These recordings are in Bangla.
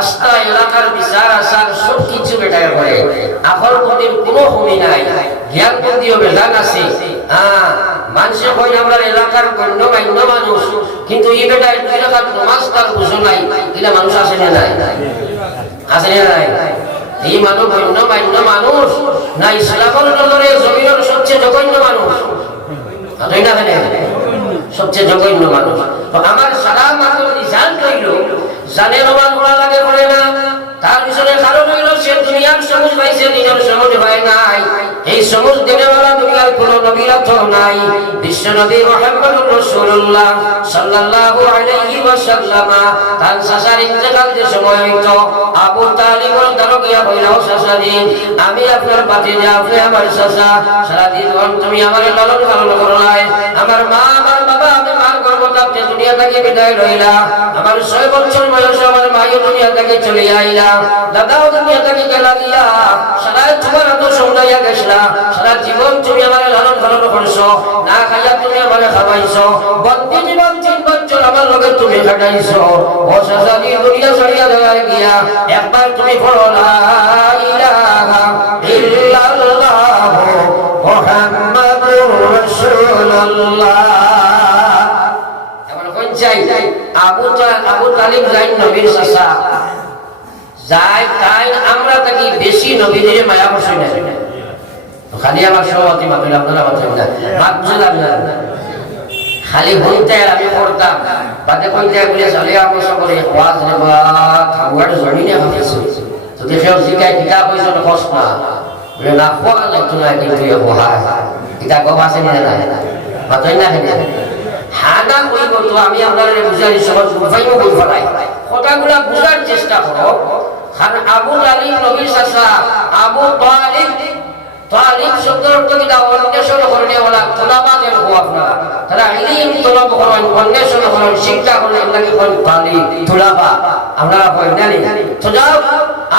রাস্তা এলাকার বিচার আচার সব কিছু বেটায় করে। আখর বুদ্ধির কোনো কমি নাই, জ্ঞান বুদ্ধিও বেজান আছে। মানুষে কই আমরা এলাকার গণ্যমান্য মানুষ, কিন্তু এই বেটায় 2 টাকার নমাজ তার বুঝো নাই, এটা মানুষ আসে না নাই? আসে না নাই? এই মানুষ গণ্যমান্য মানুষ না ইসলামের নজরে জমিনের সবচেয়ে জঘন্য মানুষ? সবচেয়ে জঘন্য মানুষ। তো আমার সারা মাত্র রিজাল্ট হইল জানে নমাজ পড়া লাগে করে না, তার পিছনে কারণ হইল সে দুনিয়ার সবুজ পাইছে, নিজের সবুজ হয় নাই। এই সবুজ দিনেওয়ালা দুনিয়ার কোন নবীরত নাই। বিশ্ব নবী মুহাম্মদুর রাসূলুল্লাহ সাল্লাল্লাহু আলাইহি ওয়াসাল্লাম তার চাচার ইন্তেকাল যে সময় হইত, আবু তালিবর দরগিয়া হইল, চাচাজি আমি আপনার ভাতিজা, আপনি আমার চাচা, সারা জীবন তুমি আমার লালন পালন করলাই, আমার মা আমার বাবা আমি মার গর্ভ থাকতে দুনিয়া থেকে বিদায় লইলা, আমার 6 বছর বয়সে আমার মায়ের দুনিয়া থেকে চলে আইলা, দাদাও দুনিয়া থেকে গেলা গিয়া, সারা তোমার এত সৌন্দর্য গেছলা, সারা জীবন তুমি আমার লালন পালন করছো, না খাইয়া তুমি আমার খাওয়াইছো, বন্দি জীবন 3 বছর আমার লগে তুমি কাটাইছো। ও চাচাজি দুনিয়া ছাড়িয়া দেওয়া গিয়া একবার তুমি পড়ো লা ইলাহা ইল্লাল্লাহ মুহাম্মাদুর রাসূলুল্লাহ। আবু তালিব যাই নবীর চাচা যাই, তাই আমরা তাকে বেশি নবীদের মায়া বসে না। খালি আমার সভাপতি মাতুল আপনারা মাতুল না, খালি বলতে আমি পড়তাম বাদে কইতে বলে চলে আমার সকলে ওয়াজ রে বা থাউয়ার জমিনে হতেছে, যদি কেউ শিখায় কিতাব হইছে তো কষ্ট না বলে না কোয়া লাগতো না, কিন্তু এ বহা এটা গপ আছে না মাতুল না হেনে হানা কইব। তো আমি আপনাদের বুঝাই সহজ উপায়ও বই ফলাই, কথাগুলা বুঝার চেষ্টা করো। খান আবু তালিব নবীর চাচা আবু তালিব, তালিব শব্দের অর্থ কি? অন্বেষণ করনেওয়ালা, তোলাবাদের হো আপনারা, তারা ইলম তলব করেন, অন্বেষণ করেন, শিক্ষা করেন, নাকি কোন তালিব তোলাবা আপনারা করেন জানি। তো যাও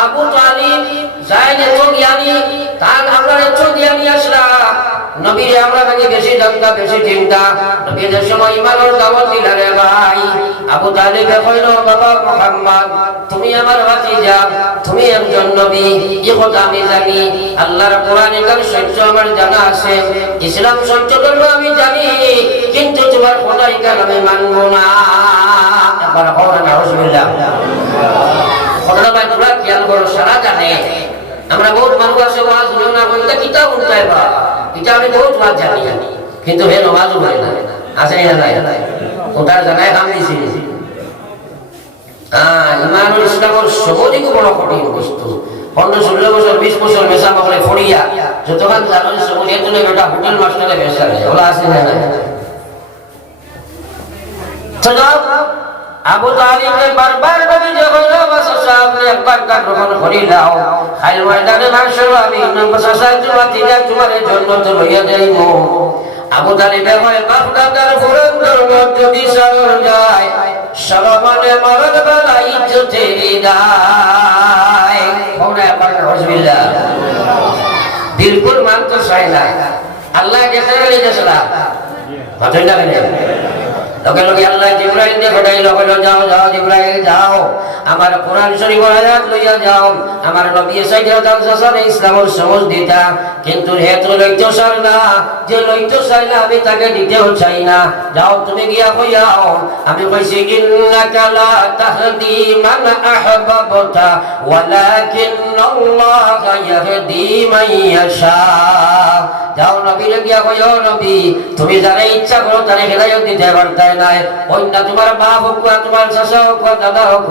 আবু তালিব যাই এত জ্ঞানী, তার আমরা এত জ্ঞানী আসলা নবীরে আমরা তাকে বেশি জানতা বেশি চিন্তা। নবীদের সময় ইমানের দাওয়াত দিলা রে ভাই। আবু তালিবে কইল বাবা মুহাম্মদ তুমি আমার ভাতিজা, তুমি একজন নবী, এই কথা আমি জানি, আল্লাহর কোরআনের সত্য আমার জানা আছে, ইসলাম সত্য ধর্ম আমি জানি, কিন্তু তোমার খোদাই কালামে মানব না। একবার বলো না নাউজুবিল্লাহ। খোদা ভাই তোমরা খেয়াল করো, সারা জানে আমরা বহুত মানুষ আছে ওয়াজ হলো না বলতে কিতাব উল্টায় বা এটা আমি বহুত ওয়াজ জানি, কিন্তু হে নমাজও হয় না, আছে না নাই? ওটার জানায় কাম দিছি। ইমানুল ইসলামের সবদিকে বড় কঠিন বস্তু। 15-16 বছর 20 বছর মেশা মকলে ফড়িয়া যতক্ষণ জানেন সবুজ এর জন্য বেটা হোটেল মাস্টারে বেসা নেই, ওলা আছে না নাই? আবু তালিবকে বারবার নবী যে কইলো বাসা আপনি একবার গ্রহণ করিলাও, খাইল ময়দানে মাশাআল্লাহ আমি বাসা তোমার জন্য তো লইয়া যাইব। আবু তালিবে কয় বাপ দাদার পুরান ধর্ম যদি সাগর যায়, সরমনে মরদ বেলা ইজ্জতেরি দায়। ওরা একবার নাউজুবিল্লাহ বিলকুল মান তো চাই না। আল্লাহ গেছে গেছলা মাথায় লাগে না, লগে লগে আল্লাহ জিবরাইল কে পাঠাইল, কইলো যাও যাও জিবরাইল যাও, আমার কোরআন শরীফের আয়াত লইয়া যাও, আমার নবী সাইয়্যিদাল হাসান ইসলামের সমঝ দিতা, কিন্তু হে তো লইতো চাই না, যে লইতো চাই না আমি তাকে দিতেও চাই না, যাও তুমি গিয়া কইয়াও আমি কইছি ইন্নাকা লা তাহদি মান আহবাবতা ওয়ালাকিন্নাল্লাহা ইয়াহদি মান ইয়াশা। যাও নবীরে গিয়া কইও নবী তুমি যারে ইচ্ছা করো তারে হেদায়েত দিতে পারতে নাই, অন্য তোমার বাপ হোক তোমার চাচা হোক দাদা হোক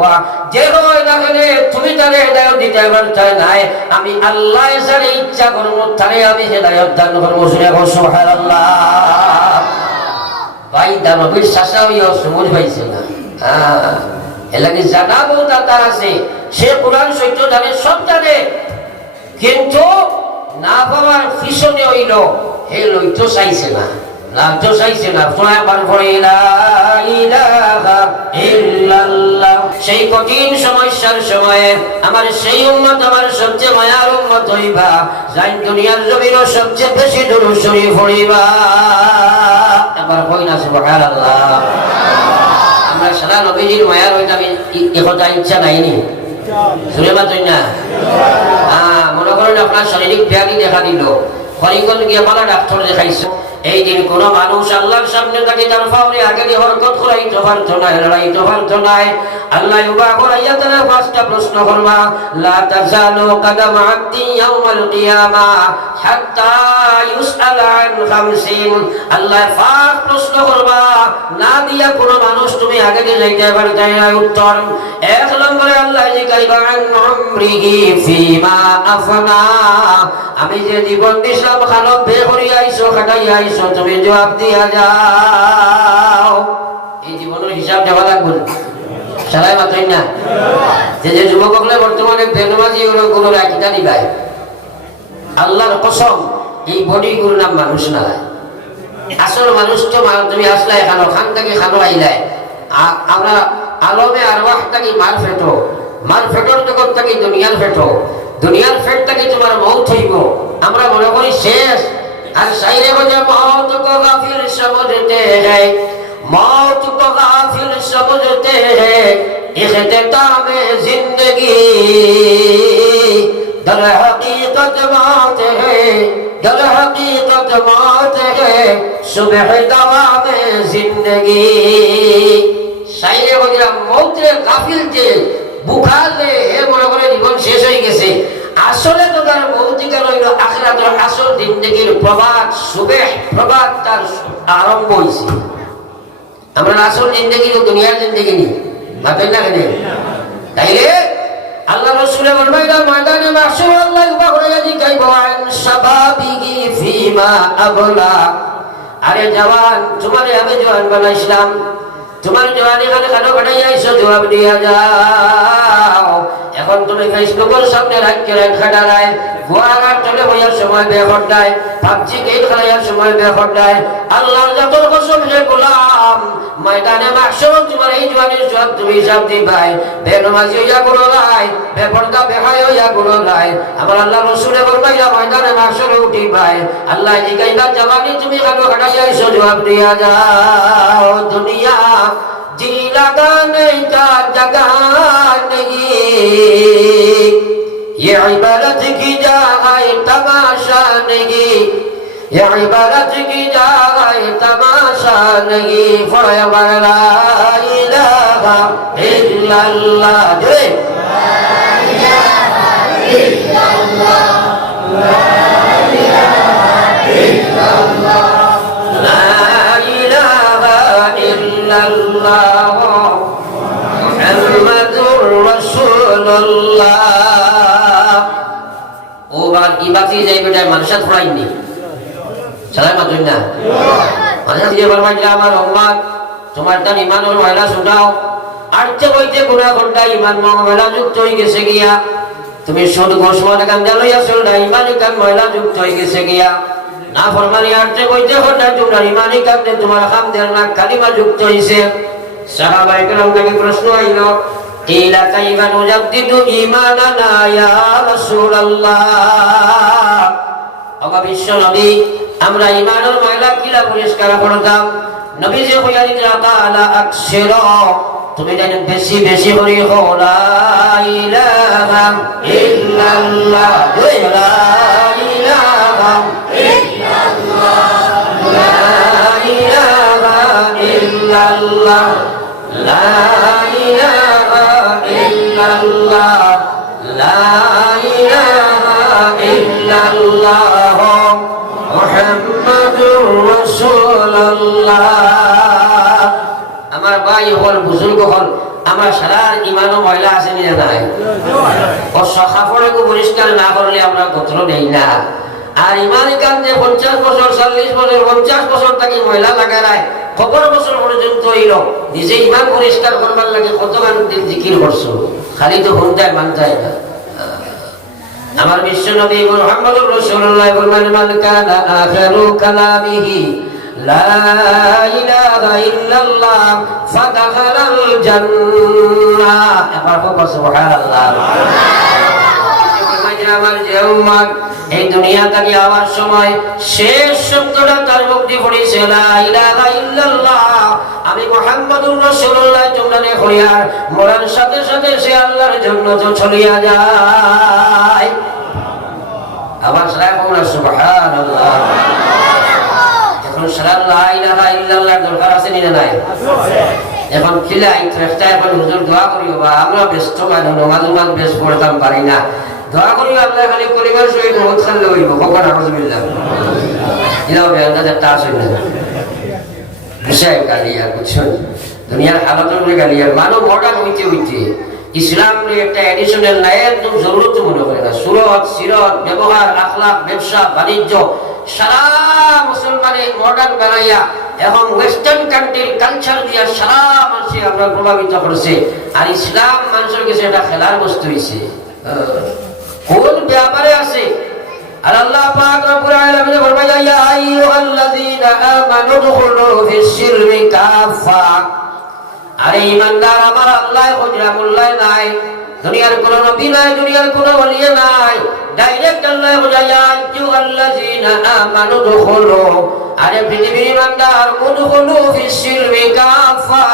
যে হয় না কেন তুমি তারে হেদায়েত দিতে পারতে নাই, আমি আল্লাহ যারে ইচ্ছা করব তারে আমি হেদায়েত দান করব। সুবহানাল্লাহ। ভাই দা নবীর চাচা হইও সবুজ পাইছে না, এলাকি জানা বহুত তার আছে, সে কোরআন সত্য জানে সব জানে, কিন্তু না পাওয়ার পিছনে হইল হে লইতো চাইছে না, লাভতো চাইছে না। সেই কঠিন সমস্যার সময়ে আমার সেই উম্মত আমার সবচেয়ে মায়ার উম্মত হইবা, যাই দুনিয়ার জমিন সবচেয়ে বেশি দুরূদ শরীফ পড়িবা। একবার কই না সুবহানাল্লাহ। আমরা সারা নবীজির মায়ার হইতে আমি একথা ইচ্ছা নাইনি, শুনে পাচ্ছেন না? মনে করেন আপনার শারীরিক ব্যাধি দেখা দিল, ফরিগঞ্জ গিয়ে বলা ডাক্তার দেখাইছে, এই দিন কোন মানুষ আল্লাহর সামনে তাকে তার ফাউরে আগে দিয়ে হরকত করাইতে পারতো না, লড়াইতে পারতো না। আল্লাহ ইউবা করাইয়া তারা পাঁচটা প্রশ্ন করবা, লা তাজালু কদম আবদি ইয়াউমাল কিয়ামা হাত্তা ইউসআল আন খামসিন। আল্লাহ পাঁচ প্রশ্ন করবা, না দিয়া কোন মানুষ তুমি আগে দিয়ে যাইতে পারতে না। উত্তর, এক নম্বরে আল্লাহ জিজ্ঞাসা আন উমরিহি ফিমা আফনা, আমি যে জীবন দিলাম খালক বে করিয়া আইছো, খাটাইয়া আইছো, তুমি জবাব দিয়া যাও। এই জীবনের হিসাব দেওয়া লাগবে, সারাই মাত্রই না। যে যুবক হলে বর্তমানে বেনমাজি গুলো রাখিটা দিবাই, আল্লাহর কসম এই বডি গুলোর নাম মানুষ না। আসল মানুষ তো তুমি আসলে খানো, খান থেকে খানো আইলাই। আমরা আলমে আরওয়াহ থাকি মার ফেটো, মার ফেটোর জগৎ থাকি দুনিয়ার ফেটো, দুনিয়ার ফেট থাকি তোমার মৌত হইব। আমরা মনে করি শেষ। আর সাইরে বলে মৌত কো গাফিল সমঝতে হ্যায়, मौत को गाफिल समझते हैं, इख्तिताम जिंदगी दर हकीकत मौत है, दर हकीकत मौत है, सुबह दवाम जिंदगी। সাইরে বলে মৌতের গাফিল যে বুখালে হে মনে করে জীবন শেষ হয়ে গেছে। আসলে তো তার মৌতিকা রইল আখিরাতের আসল জিন্দেগির প্রভাত, সুবেহ প্রভাত তার আরম্ভ হয়েছে। আমরা আসল জিন্দেগি তো দুনিয়ার জিন্দেগি নেই, ভাবেন না কেন? তাইলে আল্লাহ রাসূলের ফরমাইলা ময়দানে মাহশর আল্লাহ বাহরায়া জিকাইব আন শাবাবিহি ফিমা আবলা। আরে জওয়ান, তোমারে আমি জওয়ান বানাইছিলাম, তোমার জওয়ানি খানে খানো কাটাইয়া আইছো, জবাব দিয়া যাও। এখন তুমি ফেসবুকের সামনে রাখকে খাটালাই, গোয়াগার চলে বইয়ার সময় বেখর দেয়, পাবজি গেম খেলাইয়ার সময় বেখর দেয়। আল্লাহর যতর কসম হে গোলাম, ময়দানে মাহশর তোমার এই জওয়ানির সব তুমি হিসাব দিবাই। বেনমাজি হইয়া গুলো লাই, বেপরদা বেহায়া হইয়া গুলো লাই। আমার আল্লাহ রাসূলের ফরমাইলা ময়দানে মাহশরে উঠিবাই। আল্লাহ জিগাইবা জওয়ানি তুমি খানো কাটাইয়া আইছো, জবাব দিয়া যাও। দুনিয়া जी लगाने का जगह नहीं, ये इबारत की जगह तमाशा नहीं, ये इबारत की जगह तमाशा नहीं। फरमाया ला इलाहा इल्लल्लाह, ला इलाहा इल्लल्लाह, ला इलाहा इल्लल्लाह, ला इलाहा इल्लल्लाह মুহাম্মাদুর রাসূলুল্লাহ। ও বাদ ইবাতি যাই বেটা মানুষাত ফুরাইনি, সালাম মাতুন না। মানুষ দিয়ে বলবাইলা আমার উম্মত, তোমার তার ঈমানুল ময়লা ছুটাও। আরতে বইতে গুনাহ করতা ঈমান ময়লা যুক্ত হয়ে গেছে গিয়া। তুমি সুদ ঘুষ মদ গাঁজা লইয়া চলতা, ঈমানি কাম ময়লা যুক্ত হয়ে গেছে গিয়া। না ফরমানি আরতে বইতে করতা, তোমার ঈমানি কামে তোমার হামদের না কালিমা যুক্ত হইছে। সাহাবায়ে কেরাম থেকে প্রশ্ন আইলো, কিলা কাইফা নুজাদ্দিদু ঈমানানা ইয়া রাসূলুল্লাহ। ওগো বিশ্ব নবী, আমরা ঈমানের ময়লা কিলা পরিষ্কার করতাম? নবী যে কইয়া দিলেন তাআলা আকসিরা, তুমি যেন বেশি বেশি করে লা ইলাহা ইল্লাল্লাহ, লা ইলাহা ইল্লাল্লাহ, লা ইলাহা ইল্লাল্লাহ, লা ইলাহা ইল্লাল্লাহ, লা ইলাহা ইল্লাল্লাহ মুহাম্মাদুর রাসূলুল্লাহ। আমার ভাই হল, বুজুর্গ হল, আমার সারা ঈমান ও ময়লা আছে না নাই? ও সখাফড়কে পরিষ্কার না করলে আমরা গোত্র নেই না। আর ঈমানি কান্দে 50 বছর 40 বছর 50 বছর থেকে ময়লা লাগায়, খবর বছর পর্যন্ত হইল নিজে ঈমান পরিষ্কার করবার লাগে কত গান জিকির করছো, খালি তো হুন্দায় মান যায় না। আমার বিশ্ব নবী মুহাম্মদুর রাসূলুল্লাহ বলেন, মান কানা আখিরু কালামিহি লা ইলাহা ইল্লাল্লাহ ফাদাখালাল জান্নাহ। এবার সুবহানাল্লাহ। আমার যে উম্মত এই দুনিয়া থেকে আওয়ার সময় শেষ শব্দটা তার মুক্তি পড়েছে লা ইলাহা ইল্লাল্লাহ, আমি মুহাম্মাদুর রাসূলুল্লাহ তোমরা হইয়ার মরার সাথে সাথে সে আল্লাহর জন্য তো চলিয়া যায়। আবার সারা বলা সুবহানাল্লাহ। এখন সারা লা ইলাহা ইল্লাল্লাহ দরকার আছে না নাই? এখন খিলাই চেষ্টা এখন হুজুর দোয়া করিও বা আমরা ব্যস্ত মানুষ নমাজ বেশ পড়তাম পারি না, দোয়া করিও আল্লাহ খালি পরিবার সহিত মত খাল্লে হইব কখন আউযুবিল্লাহ ইলাও বেয়াদা তাস হইল বিষয় গালিয়া বুঝছেন দুনিয়ার হালাতের উপরে গালিয়া মানব মডার্ন হইতে হইতে ইসলামের একটা এডিশনাল নাই একদম জরুরত মনে করে না। সুরত সিরত ব্যবহার আখলাক ব্যবসা বাণিজ্য সারা মুসলমানে মডার্ন বানাইয়া এখন ওয়েস্টার্ন কান্ট্রির কালচার দিয়া সারা মানুষ আমরা প্রভাবিত করছে। আর ইসলাম মানুষের কাছে এটা খেলার বস্তু হয়েছে, কোন ব্যাপারে আছে। আর আল্লাহ পাক রব্বুল আলামিন ফরমায় ইয়া আইয়ুহাল্লাযীনা আমানু দুখুলু ফিস-সিলমি কাফা। আরে ঈমানদার আমার আল্লাহ হুজরা মোল্লায় নাই, দুনিয়ার কোন নবী নাই, দুনিয়ার কোন ওলি নাই, ডাইরেক্ট আল্লাহ বলে ইয়া আইয়ুহাল্লাযীনা আমানু দুখুলু, আরে পৃথিবীর ঈমানদার উদখুলু ফিস-সিলমি কাফা,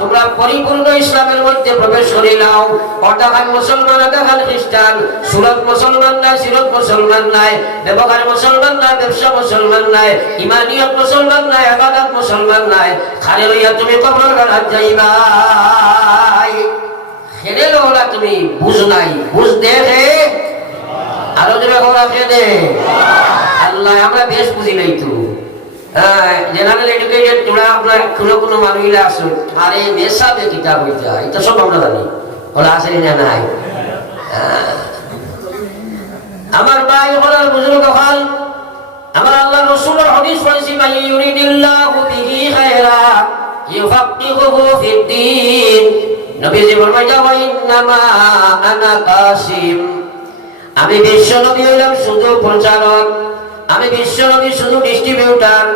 তোমরা পরিপূর্ণ ইসলামের মধ্যে প্রবেশ করে নাও। অর্থাৎ মুসলমান দেখান খ্রিস্টান, সুরত মুসলমান নাই, সিরত মুসলমান নাই, ব্যবহার মুসলমান নাই, ব্যবসা মুসলমান নাই, ইমানিয়ত মুসলমান নাই, ইবাদত মুসলমান নাই, খালি লইয়া তুমি কবর গাড়া যাইবা খেলে লোলা তুমি বুঝ নাই, বুঝ দেখে আরো জোরে খবর খেদে আল্লাহ। আমরা বেশ বুঝি নাই তো জেনারেল এডুকেটেড তোমরা আপনার কোনো কোনো মানুষরা আসো আরে মেসাবে কিতাব হইতে এটা সব আমরা জানি, ওরা আসেনি না নাই। আমার ভাই হলার বুজুর্গ হল আমার আল্লাহ রাসূলের হাদিস পড়েছি মান ইউরিদিল্লাহু বিহি খায়রা ইউফাক্কিহুহু ফিদ্দীন। নবীজি ফরমায় ওয়া ইন্নামা আনা কাসিম, আমি বিশ্ব নবী হইলাম শুধু প্রচারক, আমি বিশ্ব নবী শুধু ডিস্ট্রিবিউটার,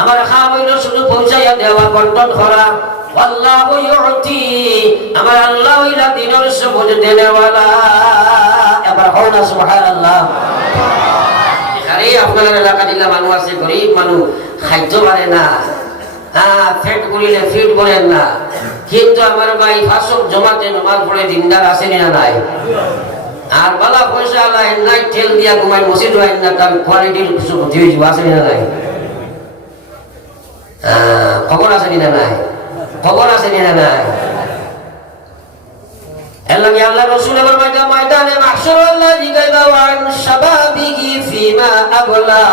আমার কাম হইল শুধু পৌঁছাইয়া দেওয়া বন্টন করা। আল্লাহু ইউতি, আমার আল্লাহ হইলা দিনের সবুজ দেনেওয়ালা। এবার হও না সুবহানাল্লাহ। আরে আপনার এলাকা দিলা মানুষ আছে গরিব মানুষ খাইতে পারে না, ফেট করিলে ফিট করেন না, কিন্তু আমার ভাই ফাঁসক জমাতে নমাজ পড়ে দিনদার আছে না নাই? আর বালা পয়সা আল্লাহ নাই ঠেল দিয়া ঘুমাই মসজিদ হয় না, তার কোয়ালিটির কিছু ক্ষতি হয়ে যাবো আছে না নাই? খবর আছে না নাই? খবর আছে না নাই? এলাকি আল্লাহ রাসূল এর ময়দানে মাহশর আল্লাহ জিগাইবা ওয়ান শাবাবিহি ফিমা আবলা।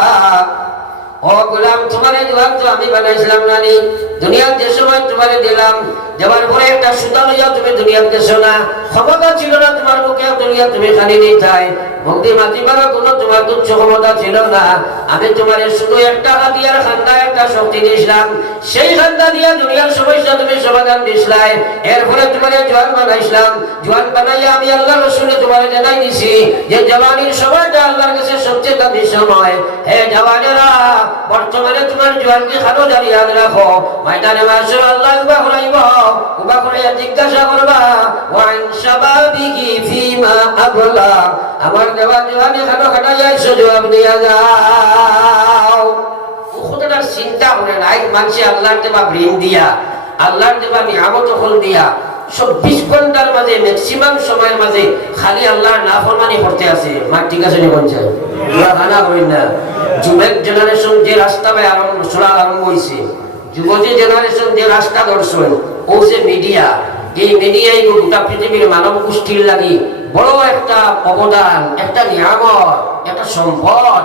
ও গোলাম তোমারে জওয়ান তো আমি বানাইছিলাম নানি, দুনিয়ার যে সময় তোমারে দিলাম, দেওয়ার পরে একটা সুতা লইয়া তুমি দুনিয়ার দেশো না, ক্ষমতা ছিল না তোমার মুখে দুনিয়া তুমি খালি দিতাই, মুক্তি মাতিবার কোনো তোমার তুচ্ছ ক্ষমতা ছিল না। আমি তোমার শুধু একটা হাতিয়ার খান্দা একটা শক্তি দিয়েছিলাম, সেই খান্দা দিয়া দুনিয়ার সমস্যা তুমি সমাধান দিছিলাই। এরপরে তোমার জওয়ান বানাইছিলাম, জওয়ান বানাইয়া আমি আল্লাহ রাসূল তোমার জানাই দিছি যে জওয়ানির সময়টা আল্লাহর কাছে সবচেয়ে দামি সময়। হে জওয়ানেরা, বর্তমানে তোমার জওয়ানকে খানো দাঁড়িয়ে রাখো, ময়দানে মাশাআল্লাহ আল্লাহ উবা করাইব, উবা করাইয়া জিজ্ঞাসা করবা ওয়ান শাবাবিহি ফিমা আবলা, আমার দেওয়া জওয়ানি খানো খাটাইয়া এসো জবাব দিয়া যাও। খুদার চিন্তা করে নাই মানুষে আল্লাহর দেওয়া ব্রেন দিয়া, আল্লাহর দেওয়া নিয়ামত হল দিয়া 24 ঘন্টার মাঝে ম্যাক্সিমাম সময়ের মাঝে খালি আল্লাহর নাফরমানি করতে আছে। মা ঠিক আছে নি বলছেন ওরা গানা করেন না। যুবক জেনারেশন যে রাস্তা আরম্ভ হয়েছে, যুবতী জেনারেশন যে রাস্তা দর্শন ও যে মিডিয়া, এই মিডিয়াই গোটা পৃথিবীর মানব গোষ্ঠীর লাগি বড় একটা অবদান, একটা নিয়ামত, একটা সম্পদ।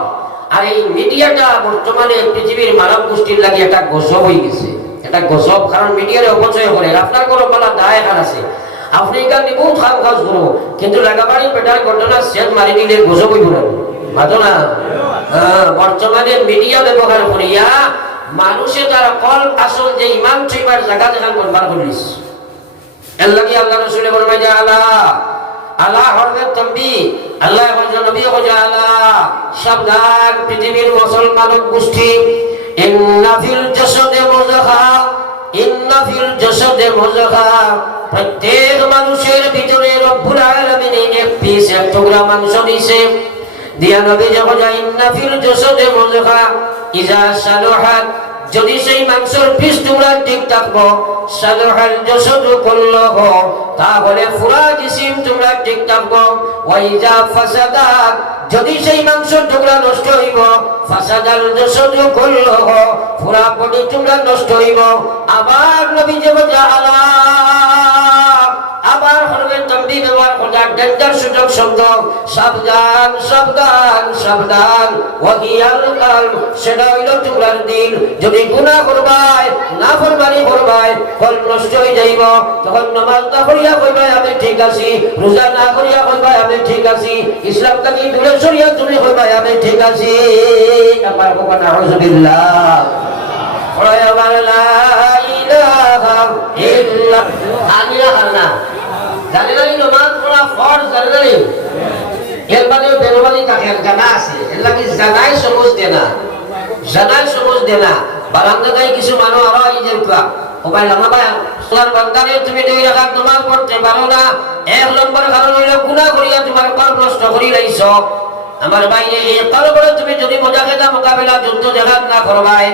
আর এই মিডিয়াটা বর্তমানে পৃথিবীর মানব গোষ্ঠীর লাগি একটা গজব হয়ে গেছে, এটা গজব। কারণ মিডিয়ারে অপচয় করে, আপনার কোনো বলা দায় এখান আছে, আপনি এখানে বহুত খাম কাজ করো, কিন্তু লাগাবাড়ি পেটার ঘটনা সেট মারি দিলে গজব হইব না, মাতো না। বর্তমানে মিডিয়া ব্যবহার করিয়া মানুষে তার কল আসল যে ইমান ছইবার জায়গা যেখান বরবার করিস। এর লাগি আল্লাহ রাসূল ফরমায় যে আল্লাহ হরফে তম্বি, আল্লাহ নবী কইয়া আল্লাহ সাবধান পৃথিবীর মুসলমান গোষ্ঠী, ইন্না ফিল জাসাদে মুযগা, ইন্না ফিল জাসাদে মুযগা, প্রত্যেক মানুষের ভিতরে রব্বুল আলামিন এক পিস এক টুকরা টুকরা মাংস দিছে দিয়া নবী যখন ইন্না ফিল জাসাদে মুযগা ইজা সালাহাত যদি সেই মাংসের পিস টুকরা ঠিক থাকবো সালাহাল জাসাদু কুল্লুহু তাহলে পুরা জিসিম টুকরা ঠিক থাকবো ওয়া ইজা ফাসাদাত যদি সেই মাংসের টুকরা নষ্ট হইব ফাসাদাল জাসাদু কুল্লুহু পুরা বডি টুকরা নষ্ট হইব। আবার নবী যে বলা আবার হরবে তমবি ব্যবহার করা ডেঞ্জার সুযোগ শব্দ সাবধান সাবধান সাবধান ওয়াহিয়াল কাল সেটা হইল টুকরার দিল। যদি গুনাহ করবাই না ফরমানি করবাই কল নষ্ট হয়ে যাইব। তখন নামাজ না করিয়া কইবাই আমি ঠিক আছি, রোজা না করিয়া কইবাই আমি ঠিক আছি, ইসলাম থেকে দূরে সরিয়া তুমি কইবাই আমি ঠিক আছি। আমার কথা নাউযুবিল্লাহ ওয়া লা ইলাহা ইল্লাল্লাহ আমিরা খানা জানেন নমাজ পড়া ফরজ জানেন এর বাদে বেরোবানি থাকে জানা আছে এর লাগি জানাই সবুজ দেনা জানাই সবুজ দেনা বারান্দা গায় কিছু মানুষ আরো এই যে ওবাই লামাবাই সোয়ার বান্দারে তুমি দুই রাকাত নামাজ পড়তে পারো না, এক নম্বর কারণ হইল গুনাহ করিয়া তোমার কলব নষ্ট করি লাইছো। আমার বাইরে এই কলবরে তুমি যদি মুজাহিদা মোকাবেলা যুদ্ধ জাহাদ না করবাই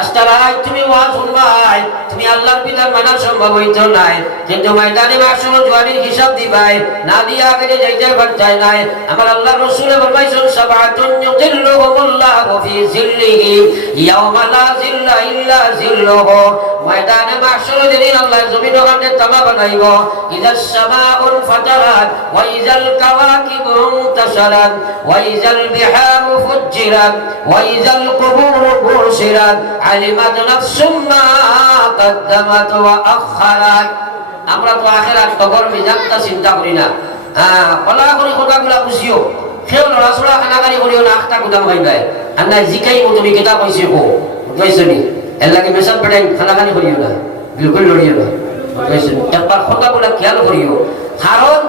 আস্তারাই তুমি ওয়াজ শুনবাই তুমি আল্লাহর বিধান মানা সম্ভব হইতো নাই, কিন্তু ময়দানে মাশরুর জওয়ানির হিসাব দিবাই না দিয়া আগে যাইতে পারতাই নাই। আমার আল্লাহর রাসূল ফরমাইছেন সাবাতুন ইউযিল্লুহুমুল্লাহু ফি জিল্লিহি ইয়াওমা লা জিল্লা ইল্লা জিল্লুহু ময়দানে মাশরুর যেদিন আল্লাহ জমিন ওখানে তামা বানাইব ইযাস সামাউল ফাতারাত ওয়া ইযাল কাওয়াকিবু ইনতাশারাত ওয়া ইযাল বিহারু ফুজ্জিরাত ওয়া ইযাল কুবুরু বুশিরাত আলিমাত নাফসুম মা কদ্দামাত ওয়া আখারাত। আমরা তো আখিরাত কবর মিজানটা চিন্তা করি না। কলা করে কথাগুলা বুঝিও সেও লড়াচড়া খানাগারি করিও না আখটা গুদাম হয়ে যায় আর নাই জিকাই তুমি কিতাব কইছে কো বুঝাইছনি এর লাগে মেসাল পেটাই খানাগারি করিও না বিলকুল লড়িও না বুঝাইছনি। একবার কথাগুলা খেয়াল করিও কারণ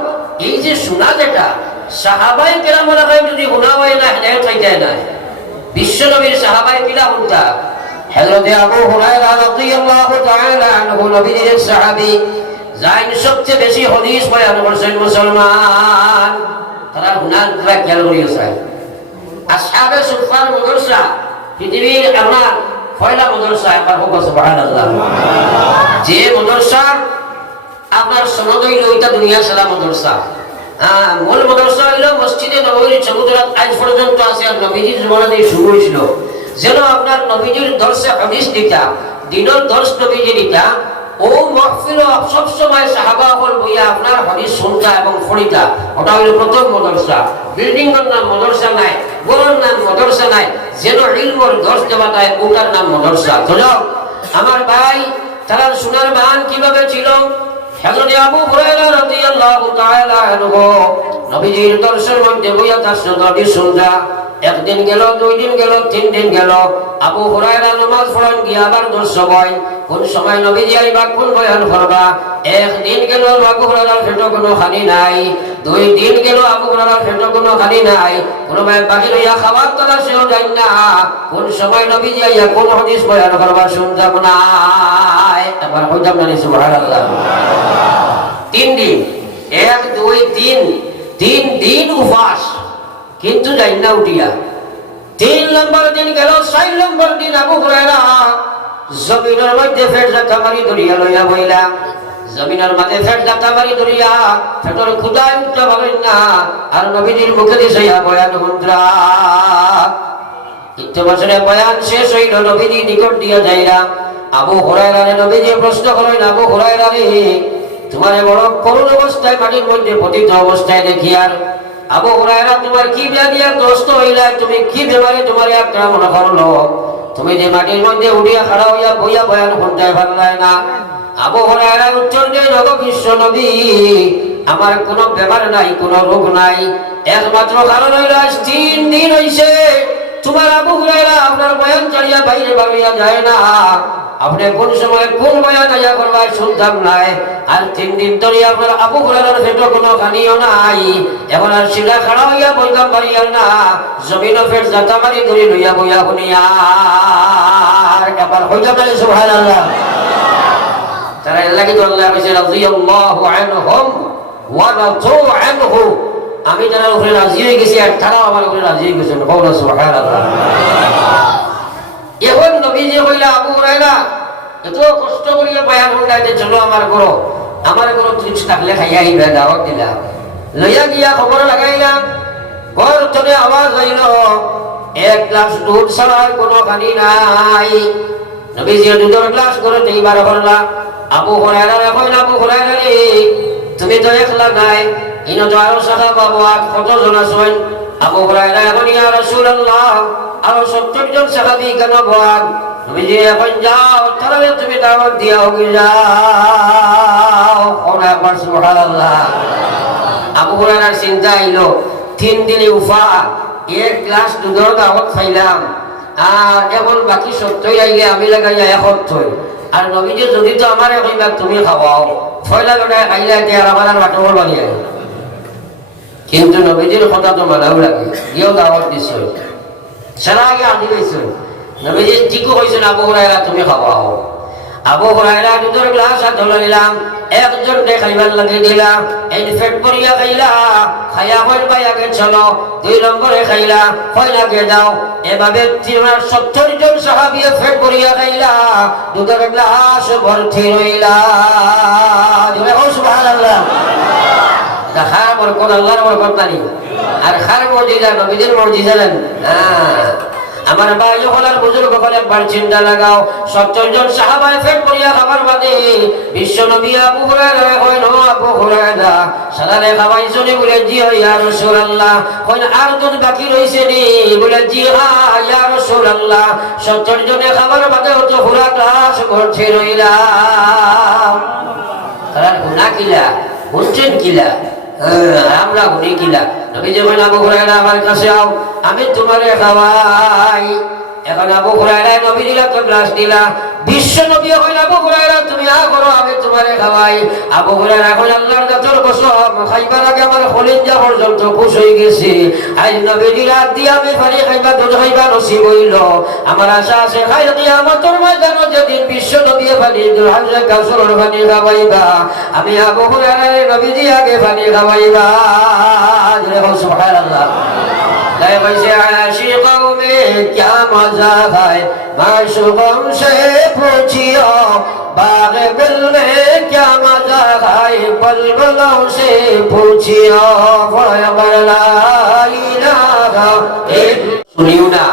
এই যে শোনা যেটা সাহাবায়ে কেরামের কাছে যদি শোনা হয় না হেদায়েত হয়ে যায় না। বিশ্ব নবীর সাহাবায়ে কিলা হুনতা হযরত আবু হুরায়রা রাদিয়াল্লাহু তাআলা আনহু নবীর সাহাবী যাইন সবচেয়ে বেশি হাদিস বয়ান করেছেন মুসলমান তারা গুনাহ করে খেয়াল করিয়েছে। আসহাবে সুফার মাদ্রাসা পৃথিবীর আপনার পয়লা মাদ্রাসা একবার হোক সুবহানাল্লাহ। যে মাদ্রাসা আপনার সনদ হইল ওইটা দুনিয়া সারা মাদ্রাসা। মূল মাদ্রাসা হইল মসজিদে নববীর চৌধুরাত আজ পর্যন্ত আছে আর নবীজির জমানাতে শুরু হয়েছিল। যেন আপনার নবীজির দর্শে হাদিস দিতা দিনের দর্শ নবীজি দিতা ও মাহফিল সব সময় সাহাবা হল বইয়া আপনার হাদিস শুনতা এবং পড়িতা। ওটা হইল প্রথম মাদ্রাসা। বিল্ডিং এর নাম মাদ্রাসা নাই, বড়র নাম মাদ্রাসা নাই, যেন ইলমের দর্শ দেওয়া যায় ওটার নাম মাদ্রাসা। তো আমার ভাই তারা সোনার মান কিভাবে ছিল হযরত আবু হুরায়রা রাদিয়াল্লাহু তাআলা আনহু নবীজির দর্শের মধ্যে বইয়া তার সুন্দর শুনতা। একদিন গেল, দুই দিন গেল, তিন দিন গেল, আবু হুরায়রা নামাজ পড়েন গিয়ে আবার দর্শ বয় কোন সময় নবীজি আইবা কোন বয়ান করবা। একদিন গেল আবু হুরায়রার পেটে কোনো খালি নাই, দুই দিন গেল আবু হুরায়রার পেটে কোনো খালি নাই, কোন ভাই বাহির হইয়া খাবার তারা সেও যাই না কোন সময় নবীজি আইয়া কোন হাদিস বয়ান করবা শুনতাম না। একবার হইতাম না সুবহানাল্লাহ। তিন দিন, এক দুই তিন, তিন দিন উপবাস কিন্তু যাই না উঠিয়া। তিন নম্বর দিন গেল, চার নম্বর দিন আবু হুরায়রা জমিনের মধ্যে ফেট জাতা মারি ধরিয়া লইয়া বইলা। জমিনের মাঝে ফেট জাতা মারি ধরিয়া ফেটর খুদায় উঠতে পারেন না আর নবীজির মুখে দিছে বয়ান মুদ্রা। ইত্য বছরে বয়ান শেষ হইল, নবীজি নিকট দিয়া যাইরা আবু হুরায়রা নবীজি প্রশ্ন করেন, আবু হুরায়রা রে তোমার বড় করুণ অবস্থায় মাটির মধ্যে পতিত অবস্থায় দেখি আর আবু হুরায়রা তোমার কি ব্যাধিয়া গ্রস্ত হইলা, তুমি কি বেমারে তোমার আক্রমণ করলো, তুমি যে মাটির মধ্যে উঠিয়া খাড়া হইয়া বইয়া বয়ান শুনতে পারলাই না। আবু হুরায়রা উত্তর দেয়, নগো বিশ্ব নবী আমার কোনো বেমার নাই, কোনো রোগ নাই, একমাত্র কারণ হইল আজ 3 দিন হইছে তোমার আবু হুরায়রা আপনার বয়ান চালিয়া বাইরে ভাবিয়া যায় না। আপনি কোন সময় কোন বয়ান আয়া করবার শুনতাম নাই আর 3 দিন ধরে আপনার আবু হুরায়রার পেটে কোনো খানিও নাই। এখন আর সিধা খাড়া হইয়া বইতাম পারিয়া না, জমিনও ফেট জাতা মারি ধরে লইয়া বইয়া শুনিয়া একবার হইতাম না সুবহানাল্লাহ। তারা এর লাগি তো আল্লাহ কইছে রাদিয়াল্লাহু আনহুম ওয়া রাদু আনহু। আমি তারা উপরে রাজি হয়ে গেছি আর তারাও আমার উপরে রাজি হয়ে গেছেন। সুবহানাল্লাহ। এখন নবীজি কইলা আবু হুরায়রা এত কষ্ট করিয়া বয়ান শুনাইতে চলো আমার ঘর তুই থাকলে খাইয়া আইবা, দাওয়াত দিলা। লইয়া গিয়া খবর লাগাইলাম, ঘর থেকে আওয়াজ হইল এক গ্লাস দুধ ছাড়ার কোনো পানি নাই। নবীজি দুধের গ্লাস করে এইবার করলা। আবু হুরায়রা কইল আবু হুরায়রা রে তুমি তো একলা নাই, ইনো তো আরো সাহাবা বাবা কতজন আছেন। আবু হুরায়রা এখন ইয়া রাসূলুল্লাহ আরো 70 জন সাহাবী কেন বাদ? নবীজি এখন যাও তাহলে তুমি দাওয়াত দিয়াও কি যাও। ওরা সুবহানাল্লাহ। আবু হুরায়রার চিন্তা আইলো 3 দিনে উফা এক গ্লাস দুধের দাওয়াত খাইলাম আর এখন বাকি 70 আইলে আমি লাগাইয়া 71। আর নবীজি যদি তো আমারে কইবা তুমি খাওয়াও ফয়লা লড়াই খাইলা দিয়ে আমার বাটবর বানিয়ে। কিন্তু নবীজির কথা তো মানাও লাগে, ইও দাওয়াত দিছ সারা আগে আনি গেছে। নবীজি ঠিকও কইছেন আবু হুরায়রা তুমি খাওয়াও। আবু হুরায়রা দুধের গ্লাস হাতে নিলাম, একজন খাইবার লাগিয়ে দিলাম, এই পেট ভরিয়া খাইলা, খাইয়া হইল ভাই আগে চলো, 2 নম্বরে খাইলা হইল আগে যাও। এভাবে 70 জন সাহাবী পেট ভরিয়া খাইলা, দুধের গ্লাস ভর্তি রইলা। সুবহানাল্লাহ। খার বরকত আল্লাহর বরকত নানি আর খার মর্যাদা নবীদের মর্যাদা জানেন। আমার ভাই হলার বুজুর্গ হলে একবার চিন্তা লাগাও, 70 জন সাহাবায়ে পেট ভরিয়া খাবার বাদে বিশ্ব নবী আবু হুরায়রা কইল আবু হুরায়রা সারারে খাওয়াইছনি? বলে জি ইয়া রাসূলুল্লাহ। কইল আর দুধ বাকি রইছে নি? বলে জি হ্যাঁ ইয়া রাসূলুল্লাহ। 70 জনে খাবার বাদে তো পুরা গ্লাস ভর্তি রইলা। কারণ গুনাহ কিলা বুঝছেন কিলা আমরা গুনি কিলা। নবী যখন আবু হুরায়রা আমার কাছে আও আমি তোমারে খাওয়াই। এখন আবু হুরায়রা নবী দিলা তো গ্লাস দিলা, বিশ্ব নবী কইল আবু হুরায়রা তুমি আ করো আমি তোমারে খাওয়াই। আবু হুরায়রা কইল আল্লাহর জাতের কসম খাইবার আগে আমার কলিজা পর্যন্ত খুশ হয়ে গেছে। আজ নবী দিলা দিয়া আমি পানি খাইবা দুধ খাইবা নসিব হইল। আমার আশা আছে খাইল কিয়ামতের ময়দানে যেদিন বিশ্ব নবী পানি হাজরা কাউসারের পানি খাওয়াইবা আমি আবু হুরায়রা নবী দিয়া আগে পানি খাওয়াইবা। সুবহানাল্লাহ। आशिकों में क्या मजा है माशूकों से पूछियो, बाग दिल में क्या मजा है बुलबुलों से पूछियो। শুনিও না,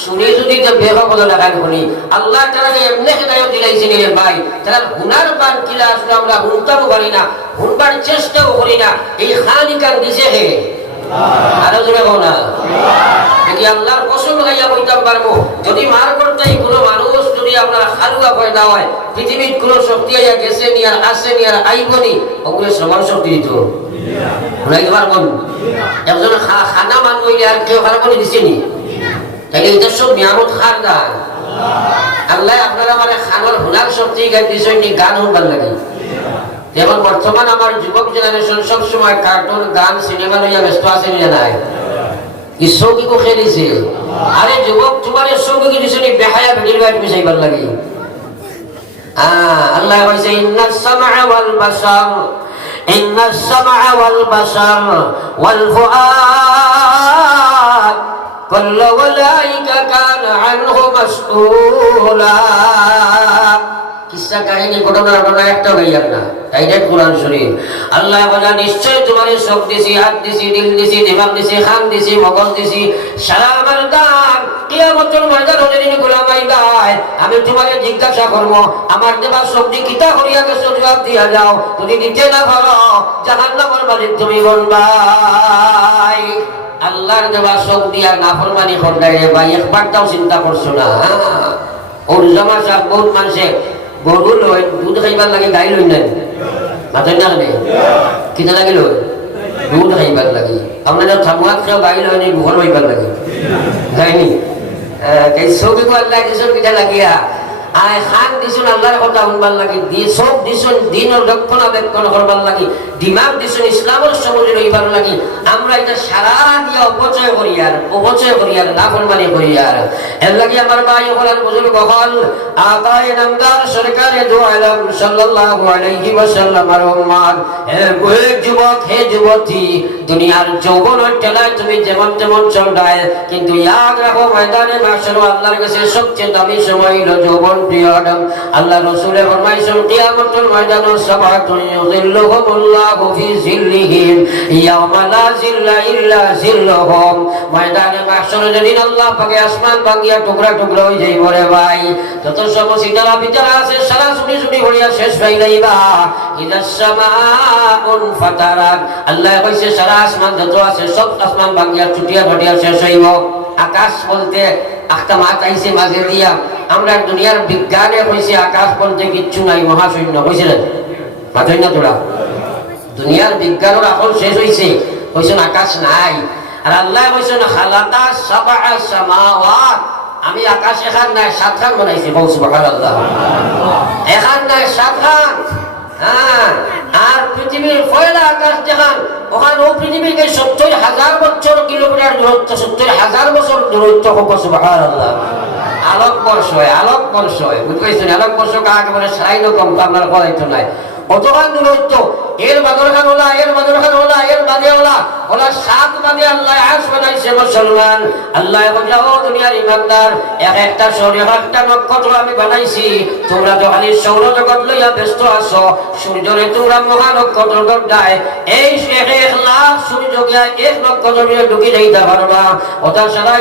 শুনি যদি তো বেহবল লাগান শুনি আল্লাহ তাআলা এমনি হেদায়েত দিলাইছেন রে ভাই। তারা গুনার বান কিলা আসলে আমরা হুনতাও পারি না, হুনবার চেষ্টাও করি না। এই খালিকার দিছে হে আরো জোরে কও না কি আল্লাহর কসম লাগাইয়া কইতাম পারবো যদি মার করতেই কোনো মানুষ যদি আপনার হালুয়া পয়দা হয় পৃথিবীর কোনো শক্তি আইয়া গেছে নি আর আসে নি আর আইবনি ওগুলো সমান শক্তি দিত বুঝাইতে পারবেন। একজন খানা মান হইলে আর কেউ খারাপ করে দিচ্ছে নি? তাইলে এটা সব নিয়ামত খার দান আল্লাহ আপনারা মানে খানার হুনার শক্তি গান দিচ্ছেন নি গান শুনবার লাগে। যেমন বর্তমান আমার যুবক জেনারেশন সবসময় কার্টুন গান সিনেমা লইয়া ব্যস্ত আছে না নাই? ঈশ্বরকে খেলিছে। আরে যুবক তোমার ঈশ্বরকে দিছে নি বেহায়া বেটির গায়ে পিছাইবার লাগে। আল্লাহ কইছে ইন্নাস সামআ ওয়াল বাসার ইন্নাস সামআ ওয়াল বাসার ওয়াল ফুআদ কুল্লু উলাইকা কানা আনহু মাসউলা। কিসসা কাহিনী ঘটনা একটা গাইয়ার না, ডাইরেক্ট কোরআন শরীফ। আল্লাহ বলে নিশ্চয় তোমারে চোখ দিছি, হাত দিছি, দিল দিছি, দিমাগ দিছি, খান দিছি, মগজ দিছি, সারা আমার দান। কিয়ামতের ময়দানে যেদিন গোলাম আইবাই আমি তোমারে জিজ্ঞাসা করব আমার দেবা শক্তি কিতা করিয়া গেছো, জবাব দিয়া যাও। যদি দিতে না পারো জাহান্নামের মালিক তুমি বলবাই। আল্লাহর দেবা শক্তি আর নাফরমানি করলাই রে ভাই, একবারটাও চিন্তা করছো না? ওর জমা সাহেব বহুত মানুষে গরু লয় দুধ খাইবার লাগে গাই লই নেন মাথায় না কেন কিনা লাগে লয় দুধ খাইবার লাগে। আপনাদের থাকুয়াত খেয়েও গাই লয় নি ঘর হইবার লাগে যায়নি চৌকি আল্লাহ কিছু কিটা লাগিয়া আয় খান দিছুন আল্লাহর কথা শুনবার লাগি, চোখ দিছুন দিনের রক্ষণাবেক্ষণ করবার লাগি, দিমাগ দিছুন ইসলামের সমাজ রইবার লাগি। আমরা এটা সারা দিয়া অপচয় করি আর নাফরমানি করি আর। এর লাগি আমার ভাই হলেন বুজুর্গ হল আতায়ে নামদার সরকারে দু আলম সাল্লাল্লাহু আলাইহি ওয়াসাল্লাম আর উম্মাদ। হে যুবক, হে যুবতী, দুনিয়ার যৌবনের ঠেলায় তুমি যেমন তেমন চলডায়, কিন্তু ইয়াদ রাখো ময়দানে মাশার আল্লাহর কাছে সবচেয়ে দামি সময় হলো যৌবন। প্রিয় আল্লাহ রাসূলে ফরমাইছেন কিয়ামতের ময়দানে সাবাতুন ইউযিল্লুহুমুল্লাহু ফি জিল্লিহিম ইয়াওমা লা জিল্লা ইল্লা জিল্লুহুম। ময়দানে মাশার যেদিন আল্লাহ পাকে আসমান ভাঙিয়া টুকরা টুকরা হয়ে যাইব রে ভাই, যত সমসিতারা বিচারা আছে সারা ছুটি ছুটি করিয়া শেষ পাইলাইবা। ইদাস সামাউন ফাতারাত, আল্লাহ কইছে সারা আসমান যত আছে সব আসমান ভাঙিয়া ছুটিয়া ছুটিয়া শেষ হইব। আকাশ বলতে একটা মাত আইছে মাঝে দিয়া, আমরা দুনিয়ার বিজ্ঞানে কইছে আকাশ বলতে কিচ্ছু নাই, মহাশূন্য কইছিলেন মাথায় না তোরা? দুনিয়ার বিজ্ঞানের এখন শেষ হইছে, কইছেন আকাশ নাই। আর আল্লাহ কইছেন খালাকা সাবআ সামাওয়াত, আমি আকাশ এখান নাই সাতখান বানাইছি। বল সুবহানাল্লাহ। এখান নাই সাতখান। হ্যাঁ, আর পৃথিবীর পয়লা আকাশ যেখান, ওখানে ও পৃথিবীকে ৭০,০০০ বছর কিলোমিটার দূরত্ব, ৭০,০০০ বছর দূরত্ব। সুবহানাল্লাহ। আলোকবর্ষ হয়, বুঝতে পারছেন? আলোকবর্ষ কাকে বলে সারাই রকম আপনার করাইতো নাই, কতখান দূরত্ব। এর বাদরখান ওলা, এর বাদরখান ওলা, এর বাদে ওলা, ওলা ৭ বাদে আল্লাহ আরশ বানাইছে। মুসলমান, আল্লাহ বললো দুনিয়ার ইমানদার, এক একটা সূর্য, এক একটা নক্ষত্র আমি বানাইছি। তোমরা তো খালি সৌরজগৎ লইয়া ব্যস্ত আছো, সূর্যরে তোমরা মহা নক্ষত্র দরদায় এই ১,০০০,০০০ সূর্য গিয়া এক নক্ষত্র নিয়ে ঢুকি যাইতে পারবা। ওটা সারা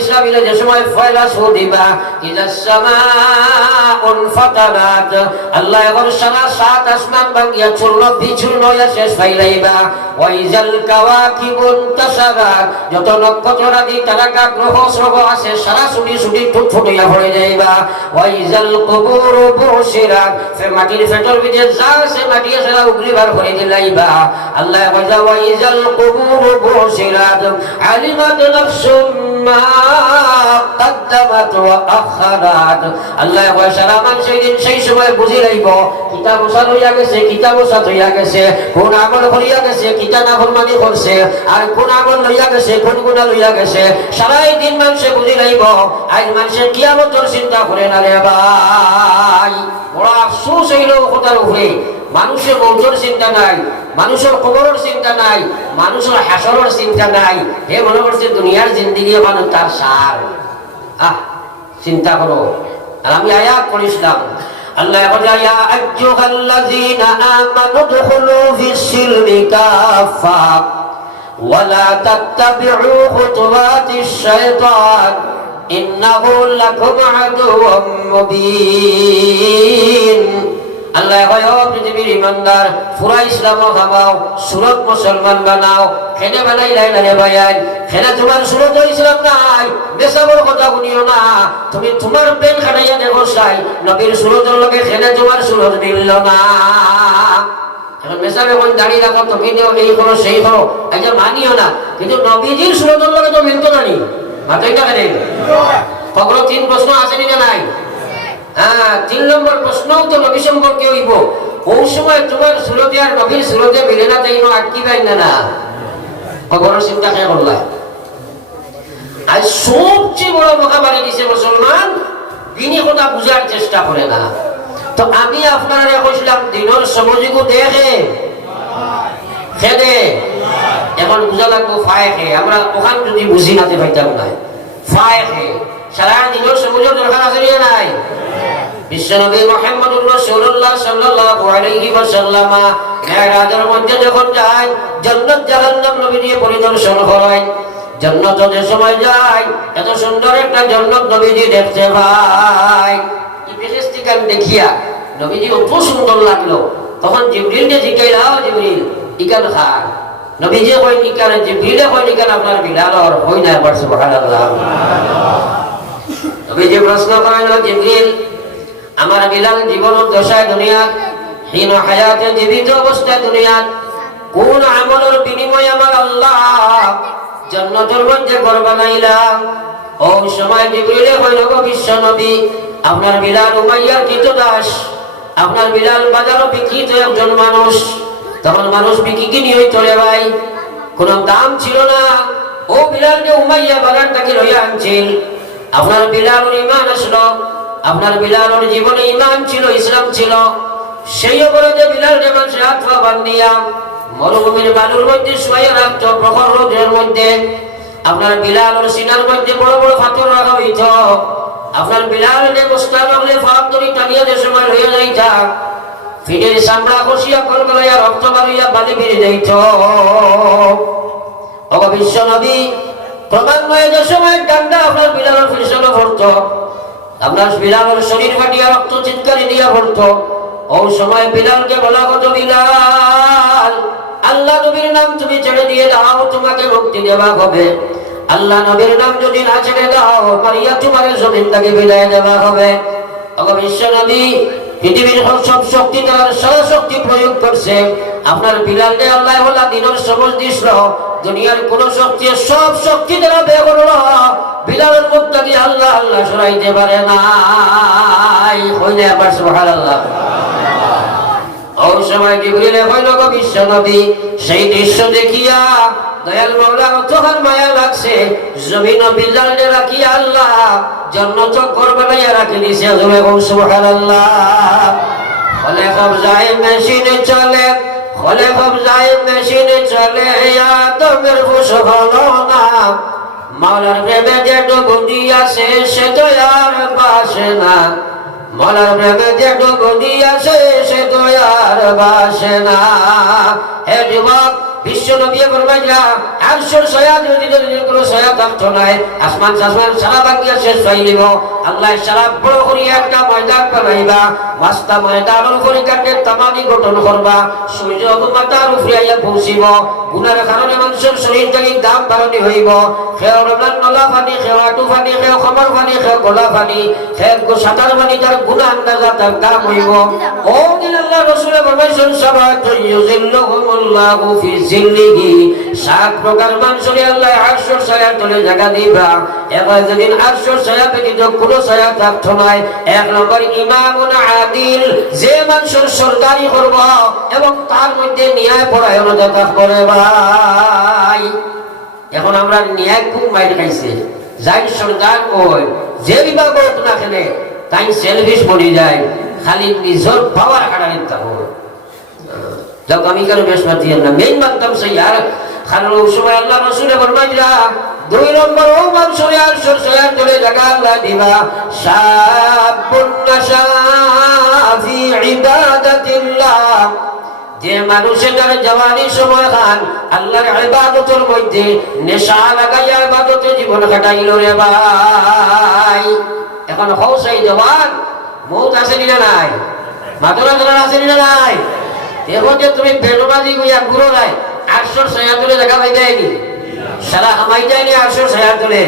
ইসলামিলে যে সময় ফয়লা সু দিবা, ইদাস সামাউন ফাতারাত, আল্লাহ এখন সারা ৭ আসমান ভাঙিয়া চূর্ণ বিচূর্ণ হইয়া শেষ পাইলাইবা। ওয়াইজাল কাওয়াকিবুন তাসারাত, যত নক্ষত্রাদি তারকা গ্রহ স্রহ আছে সারা ছুটি ছুটি ফুটফুট হইয়া পড়ে যাইবা। ওয়াইজাল কুবুরু বুশিরাত, মাটির ফেটর ভিতরে যা আছে মাটি সারা উগলিবার করে দিলাইবা। আল্লাহ কইলা ওয়াইজাল কুবুরু বুশিরাত আলিমাত নাফসুম মা কদ্দামাত ওয়া আখারাত। আল্লাহ কয় সারা মানুষ সেই সময় বুঝি লাইব কিতাব ওসাদ হইয়া গেছে, কিতাব ওসাদ হইয়া গেছে, কোন আমল করিয়া গেছে, কিতাব নাফরমানি করছে, আর কোন আমল লইয়া গেছে, কোন গুনাহ লইয়া গেছে। সারাই দিন মানুষে বুঝি লাইব। আজ মানুষের কিয়ামতের চিন্তা করে না রে ভাই। বড় আফসোস হইল কথার উপরে, মানুষের মৌতের চিন্তা নাই, মানুষের কবরের চিন্তা নাই, মানুষের হাসরের চিন্তা নাই। হে মনে করছে দুনিয়ার জিন্দেগি মানুষ তার সার। চিন্তা করো। আর আমি আয়াত পড়িছিলাম, আল্লাহ বলে ইয়া আইয়ুহাল্লাযীনা আমানু দুখুলু ফিস-সিলমি কাফা ওয়া লা তাত্তাবি'উ খুতুওয়াতিশ শাইতান ইন্নাহু লাকুম আদুওয়ুম মুবিন। আল্লাহ কয় ও পৃথিবীর ইমানদার, পুরা ইসলাম খামাও, সুরত মুসলমান বানাও। খেনে বানাই লাই না রে ভাইয়ান, খেনে তোমার সুরত ইসলাম নাই, বেসাবর কথা শুনিও না। তুমি তোমার পেন খাটাইয়া দেখো চাই, নবীর সুরতের লগে খেনে তোমার সুরত মিলল না। এখন মেসাব এখন দাঁড়িয়ে রাখো, তুমি এই করো সেই করো, এটা মানিও না। কিন্তু নবীজির সুরতের লগে তো মিলতো না নি, মাথায় না কেন? কখনো ৩ প্রশ্ন আসেনি না নাই? হ্যাঁ, ৩ নম্বর প্রশ্নও তো নবী সম্পর্কে হইব। ওই সময় তোমার সুরতে আর নবীর সুরতে মিলে না, তাই আটকি পাই না। বড় চিন্তা খেয়ে করলা। আর সবচেয়ে বড় মহামারী দিছে মুসলমান, দিনই কথা বুঝার চেষ্টা করে না। তো আমি আপনারা কইছিলাম দিনের সমাজিকও দেখে খেদে, এখন বুঝা লাগবো ফায় খে। আমরা ওখান যদি বুঝি নাতে পাইতাম না, ফায় খে সারা দিনের সমাজের দরকার আছে নাই? বিশ্বনবী মুহাম্মদুর রাসূলুল্লাহ সাল্লাল্লাহু আলাইহি ওয়াসাল্লাম মেরাজের মধ্যে যখন যায়, জান্নাত জাহান্নাম নবী দিয়ে পরিদর্শন করেন। জান্নাতে যে সময় যায়, এত সুন্দর একটা জান্নাত নবীজি দেখতে পায়। এই ফেরেশতাকে দেখিয়া নবীজি অত সুন্দর লাগলো। তখন জিবরিলকে জিজ্ঞাসা, জিবরিল ইকান খান। নবীজি কই ইকান, জিবরিলে কই ইকান আপনার বিলালর হই না। সুবহানাল্লাহ। নবীজি প্রশ্ন করেন, জিবরিল আমার বিলাল জীবনের দশায় দুনিয়াত, হীন হায়াতে জীবিত অবস্থায় দুনিয়াত কোন আমলের বিনিময়ে আমার আল্লাহ জান্নাতের মধ্যে ঘর বানাইলাম? ওই সময় জিবরিলে কইল গো বিশ্ব নবী আপনার বিলাল উমাইয়ার কৃতদাস, আপনার বিলাল বাজারও বিক্রিত একজন মানুষ। তখন মানুষ বিক্রি কিনি হইতো রে ভাই, কোনো দাম ছিল না। ও বিলালকে উমাইয়া বাজার থেকে লইয়া আনছিল। আপনার বিলালুর ঈমান আসলো, আপনার বিলালুর জীবনে ঈমান ছিল, ইসলাম ছিল। সেই অপরাধে বিলালকে মানুষের হাত পা বান্ধিয়া মরুভূমির বালুর মধ্যে শুয়াইয়া রাখতো প্রখর রোদের মধ্যে। আপনার বিলালুর সিনার মধ্যে বড় বড় পাথর রাখা হইত। আপনার বিলালকে বস্তা লাগলে ফাঁক ধরে টানিয়া যে সময় হয়ে যাইতা, ফিটের চামড়া খসিয়া কলকলাইয়া রক্ত বাড়িয়া বালি বেড়ে যাইত। বিশ্ব নবী ক্রমান্বয়ে যে সময় ডান্ডা আপনার বিলালের ফিসলে পড়ত, আপনার বিলালের শরীর ফাটিয়া রক্ত চিৎকারি দিয়া পড়ত। ওই সময় বিলালকে বলা কত বিলাল, আল্লাহ নবীর নাম তুমি ছেড়ে দিয়ে দাও, তোমাকে মুক্তি দেওয়া হবে। আল্লাহ নবীর নাম যদি না ছেড়ে দাও, মারিয়া তোমার জমিন থেকে বিদায় দেওয়া হবে। বিশ্ব নবী পৃথিবীর সব শক্তি তার সারা শক্তি প্রয়োগ করছে। আপনার বিলালকে আল্লাহ বলা দিনের সবুজ দিছিল, দুনিয়ার কোন শক্তি সব শক্তি দ্বারা ব্যয় করল, বিলালের মুখ থেকে আল্লাহ আল্লাহ সরাইতে পারে নাই। হইলে আবার সুবহানাল্লাহ। ওই সময় জিবরিলে কইল গো বিশ্ব নবী সেই দৃশ্য দেখিয়া দয়াল মাওলার তখন মায়া লাগছে, জমিন বিলালকে রাখিয়া আল্লাহ জান্নাত ঘর বানাইয়া রাখি দিয়েছে। সুবহানাল্লাহ। হলে কবজায় মেশিনে চলে, হলে কবজায় মেশিনে চলে, আদমের ফুস হলো না। মাওলার প্রেমে যে ডুবুদি আছে সে তো আর বাসে না, মাওলার প্রেমে যে ডুবুদি আছে সে তো আর বাসে না। হে যুবক, বিশ্ব নবী ফরমাইলা আরশের ছায়া যদি কোনো ছায়া থাকতো নাই, আসমান সারা বাকিয়া শেষ হইলিব। আল্লাহ সারা বড় করিয়া একটা ময়দান বানাইবা, মাস্তা ময়দানের উপরে কাটে তামানি গঠন করবা, সূর্য মাথার উপরে আইয়া পৌঁছিব। গুনার কারণে মানুষের শরীর থেকে দাম বাড়ানি হইব। খেয়ে রমজান নলা পানি, খেয়ে আটু পানি, খেয়ে খমর পানি, খেয়ে গলা পানি, খেয়ে সাঁতার পানি, তার গুণা আন্দাজা তার দাম হইব। ও দিন আল্লাহ রসুলে ফরমাইছেন সাবাতুন ইউযিল্লুহুমুল্লাহু ফি জিল্লিহি, 7 প্রকার মানুষের আল্লাহ আরশের ছায়ার তলে জায়গা দিবা। এবার যেদিন আরশের ছায়া ব্যতীত কোনো ছায়া থাকতো নাই। 1 নম্বর ইমামুন আদিল, যে মানুষের সরকারি করব এবং তার মধ্যে ন্যায় পরায়ণতা করে ভাই। এখন আমরা ন্যায় খুব মাইর খাইছে, যাই সরকার ওই যে বিভাগ হোক না খেলে তাই সেলফিশ বনি যায়, খালি নিজের পাওয়ার হারানির থাকো। যাক আমি কেন বেশ মাতিয়ে না, মেইন মানতাম সেই আর খালি সময় আল্লাহ রসুলে ফরমাইলা 2 নম্বর ও মানুষের আরশের ছায়ার তলে জায়গা আল্লাহ দিবা। শাবুন নাশা ফি ইবাদাতিল্লাহ, যে মানুষের তার জওয়ানি সময় খান আল্লাহর ইবাদতের মধ্যে নেশা লাগাইয়া ইবাদতে জীবন কাটাইল রে ভাই। এখন হৌসাই জওয়ান মৌত আছে না নাই, মাতলা জোর আছে না নাই। এখন যে তুমি বেনবাজি কইয়া ঘুরো নাই, আরশের ছায়া তলে জায়গা পাই যায়নি, সারা হামাই যায়নি আরশের ছায়া তলে।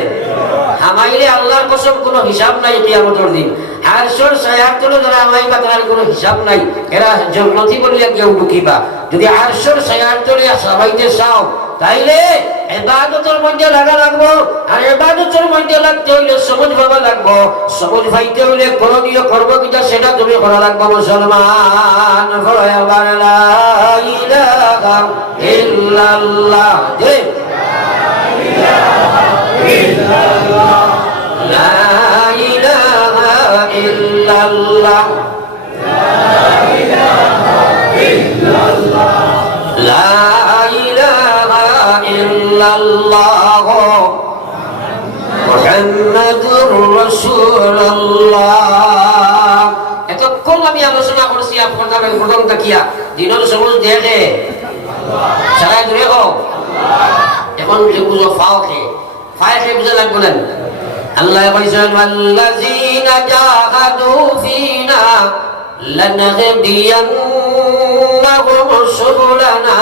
হামাইলে আল্লাহর কসম কোনো হিসাব নাই কিয়ামতের দিন। আরশের ছায়ার তলে যারা হামাই বা তার কোনো হিসাব নাই, এরা জান্নাতি বলিয়া কেউ ঢুকিবা। যদি আরশের ছায়ার তলে সবাইতে চাও তাইলে ইবাদতের মধ্যে লাগা লাগবো। আর ইবাদতের মধ্যে লাগতে হইলে সবুজ ভাবা লাগবো। সবুজ ভাইতে হইলে করণীয় কর্ম কিটা সেটা তুমি করা লাগবো মুসলমান। লা ইলাহা ইল্লাল্লাহ, লা ইলাহা ইল্লাল্লাহ, লা ইলাহা ইল্লাল্লাহ, লা ইলাহা ইল্লাল্লাহ, মুহাম্মাদুর রাসূলুল্লাহ। এতক্ষণ আমি আলোচনা করছি আপনাদের প্রথম তাকিয়া দিনের সবুজ দেখে সারা জুড়ে হোক। এখন বুঝো ফাওকে বুঝে লাগবে না। আল্লাহ বলেছেন ওয়াল্লাযীনা জাহাদু ফীনা লানাহদিয়ান্নাহুম সুবুলানা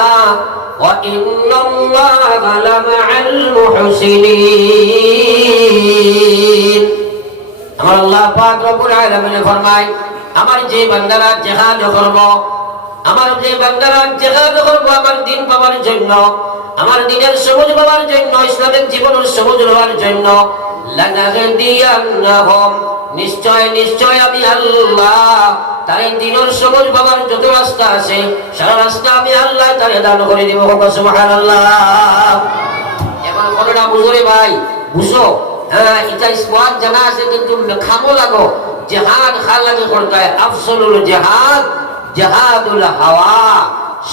ওয়া ইন্নাল্লাহা লামাআল মুহসিনিন। আমার আল্লাহ পাক রব্বুল আলামিন ফরমায়, আমার যে বান্দারা জিহাদ করবে, আমার যে বান্দারা জিহাদ করবে আমার দিন পাওয়ার জন্য, আমার দিনের সবুজ পাওয়ার জন্য, ইসলামিক জীবনের সবুজ হওয়ার জন্য, লানাহদিয়ান্নাহুম, নিশ্চয় নিশ্চয় আমি আল্লাহ তারে দিনের সবুজ বাবার যত রাস্তা আছে সারা রাস্তা আমি আল্লাহ তারে দান করে দিব। সুবহানাল্লাহ। এখন কথাটা বুঝো রে ভাই, বুঝো। হ্যাঁ, এটা স্পষ্ট জানা আছে, কিন্তু খামো লাগো। জিহাদ খাল লাগে করতে হয়। আফসলুল জিহাদ জিহাদুল হাওয়া,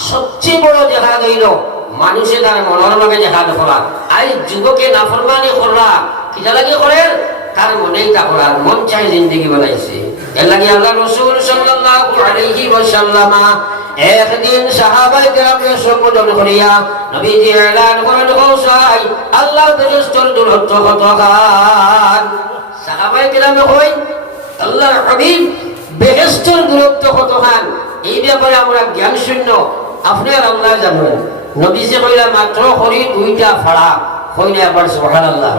সবচেয়ে বড় জিহাদ হইল মানুষের দ্বারা মনের লগে জিহাদ করা। আজ যুবকে নাফরমানি করা কিটা লাগে করে, তার মনেই তা করার মন চাই জিন্দগি বানাইছে। এর লাগে আল্লাহ রাসূল সাল্লাল্লাহু আলাইহি ওয়াসাল্লাম একদিন সাহাবায়ে কেরামকে সম্বোধন করিয়া নবীজি এলান করেন, গোসাই আল্লাহর ফেরেশতার দূরত্ব কত খান। সাহাবায়ে কেরাম কই, আল্লাহর হাবিব বেহেশতের দূরত্ব কত খান, এই ব্যাপারে আমরা জ্ঞান শূন্য, আপনি আর আল্লাহ জানেন। নবীজি কইলা মাত্র হরি দুইটা ফাড়া, কইলে আবার সুবহানাল্লাহ।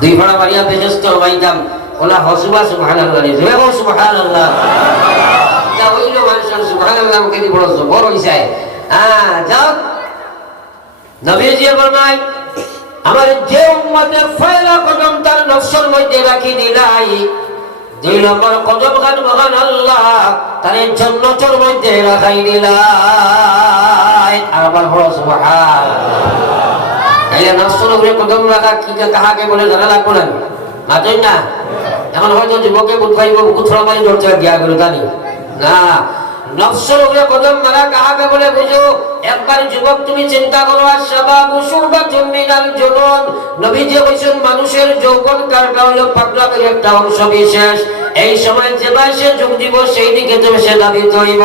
দুই ফাড়া মারিয়া বেহেশত হইতাম, ওলা হসবা সুবহানাল্লাহ রে জয় সুবহানাল্লাহ। তা হইল মানুষের সুবহানাল্লাহ কে দি বড় জবর হইছে। হ্যাঁ, যাও নবীজি ফরমায়, আমার যে উম্মতের ফয়লা কদম তার নফসের মধ্যে রাখি দিলাই, দুই নম্বর কদম খান মহান আল্লাহ তারে জান্নাতের মধ্যে রাখাই দিলাই। আর আবার বড় সুবহানাল্লাহ। তাইলে নফসের উপরে কদম রাখা কি কাহাকে বলে জানা লাগবে না, মাতই না। এখন হয়তো যুবকে বুধ পাইব বুকুত ফরমাই ধরতে গিয়া গেল জানি না। নফসের উপরে কদম মারা কাহাকে বলে বুঝো। একবার যুবক তুমি চিন্তা করো, আশবাবু শুরবাতুম মিনাল জুনুন, নবীজি কইছেন মানুষের যৌবন কালটা হলো পাগলামির একটা অংশ বিশেষ। এই সময় যে বয়সে যোগ দিব সেই দিকে তুমি সে দাবিত হইব।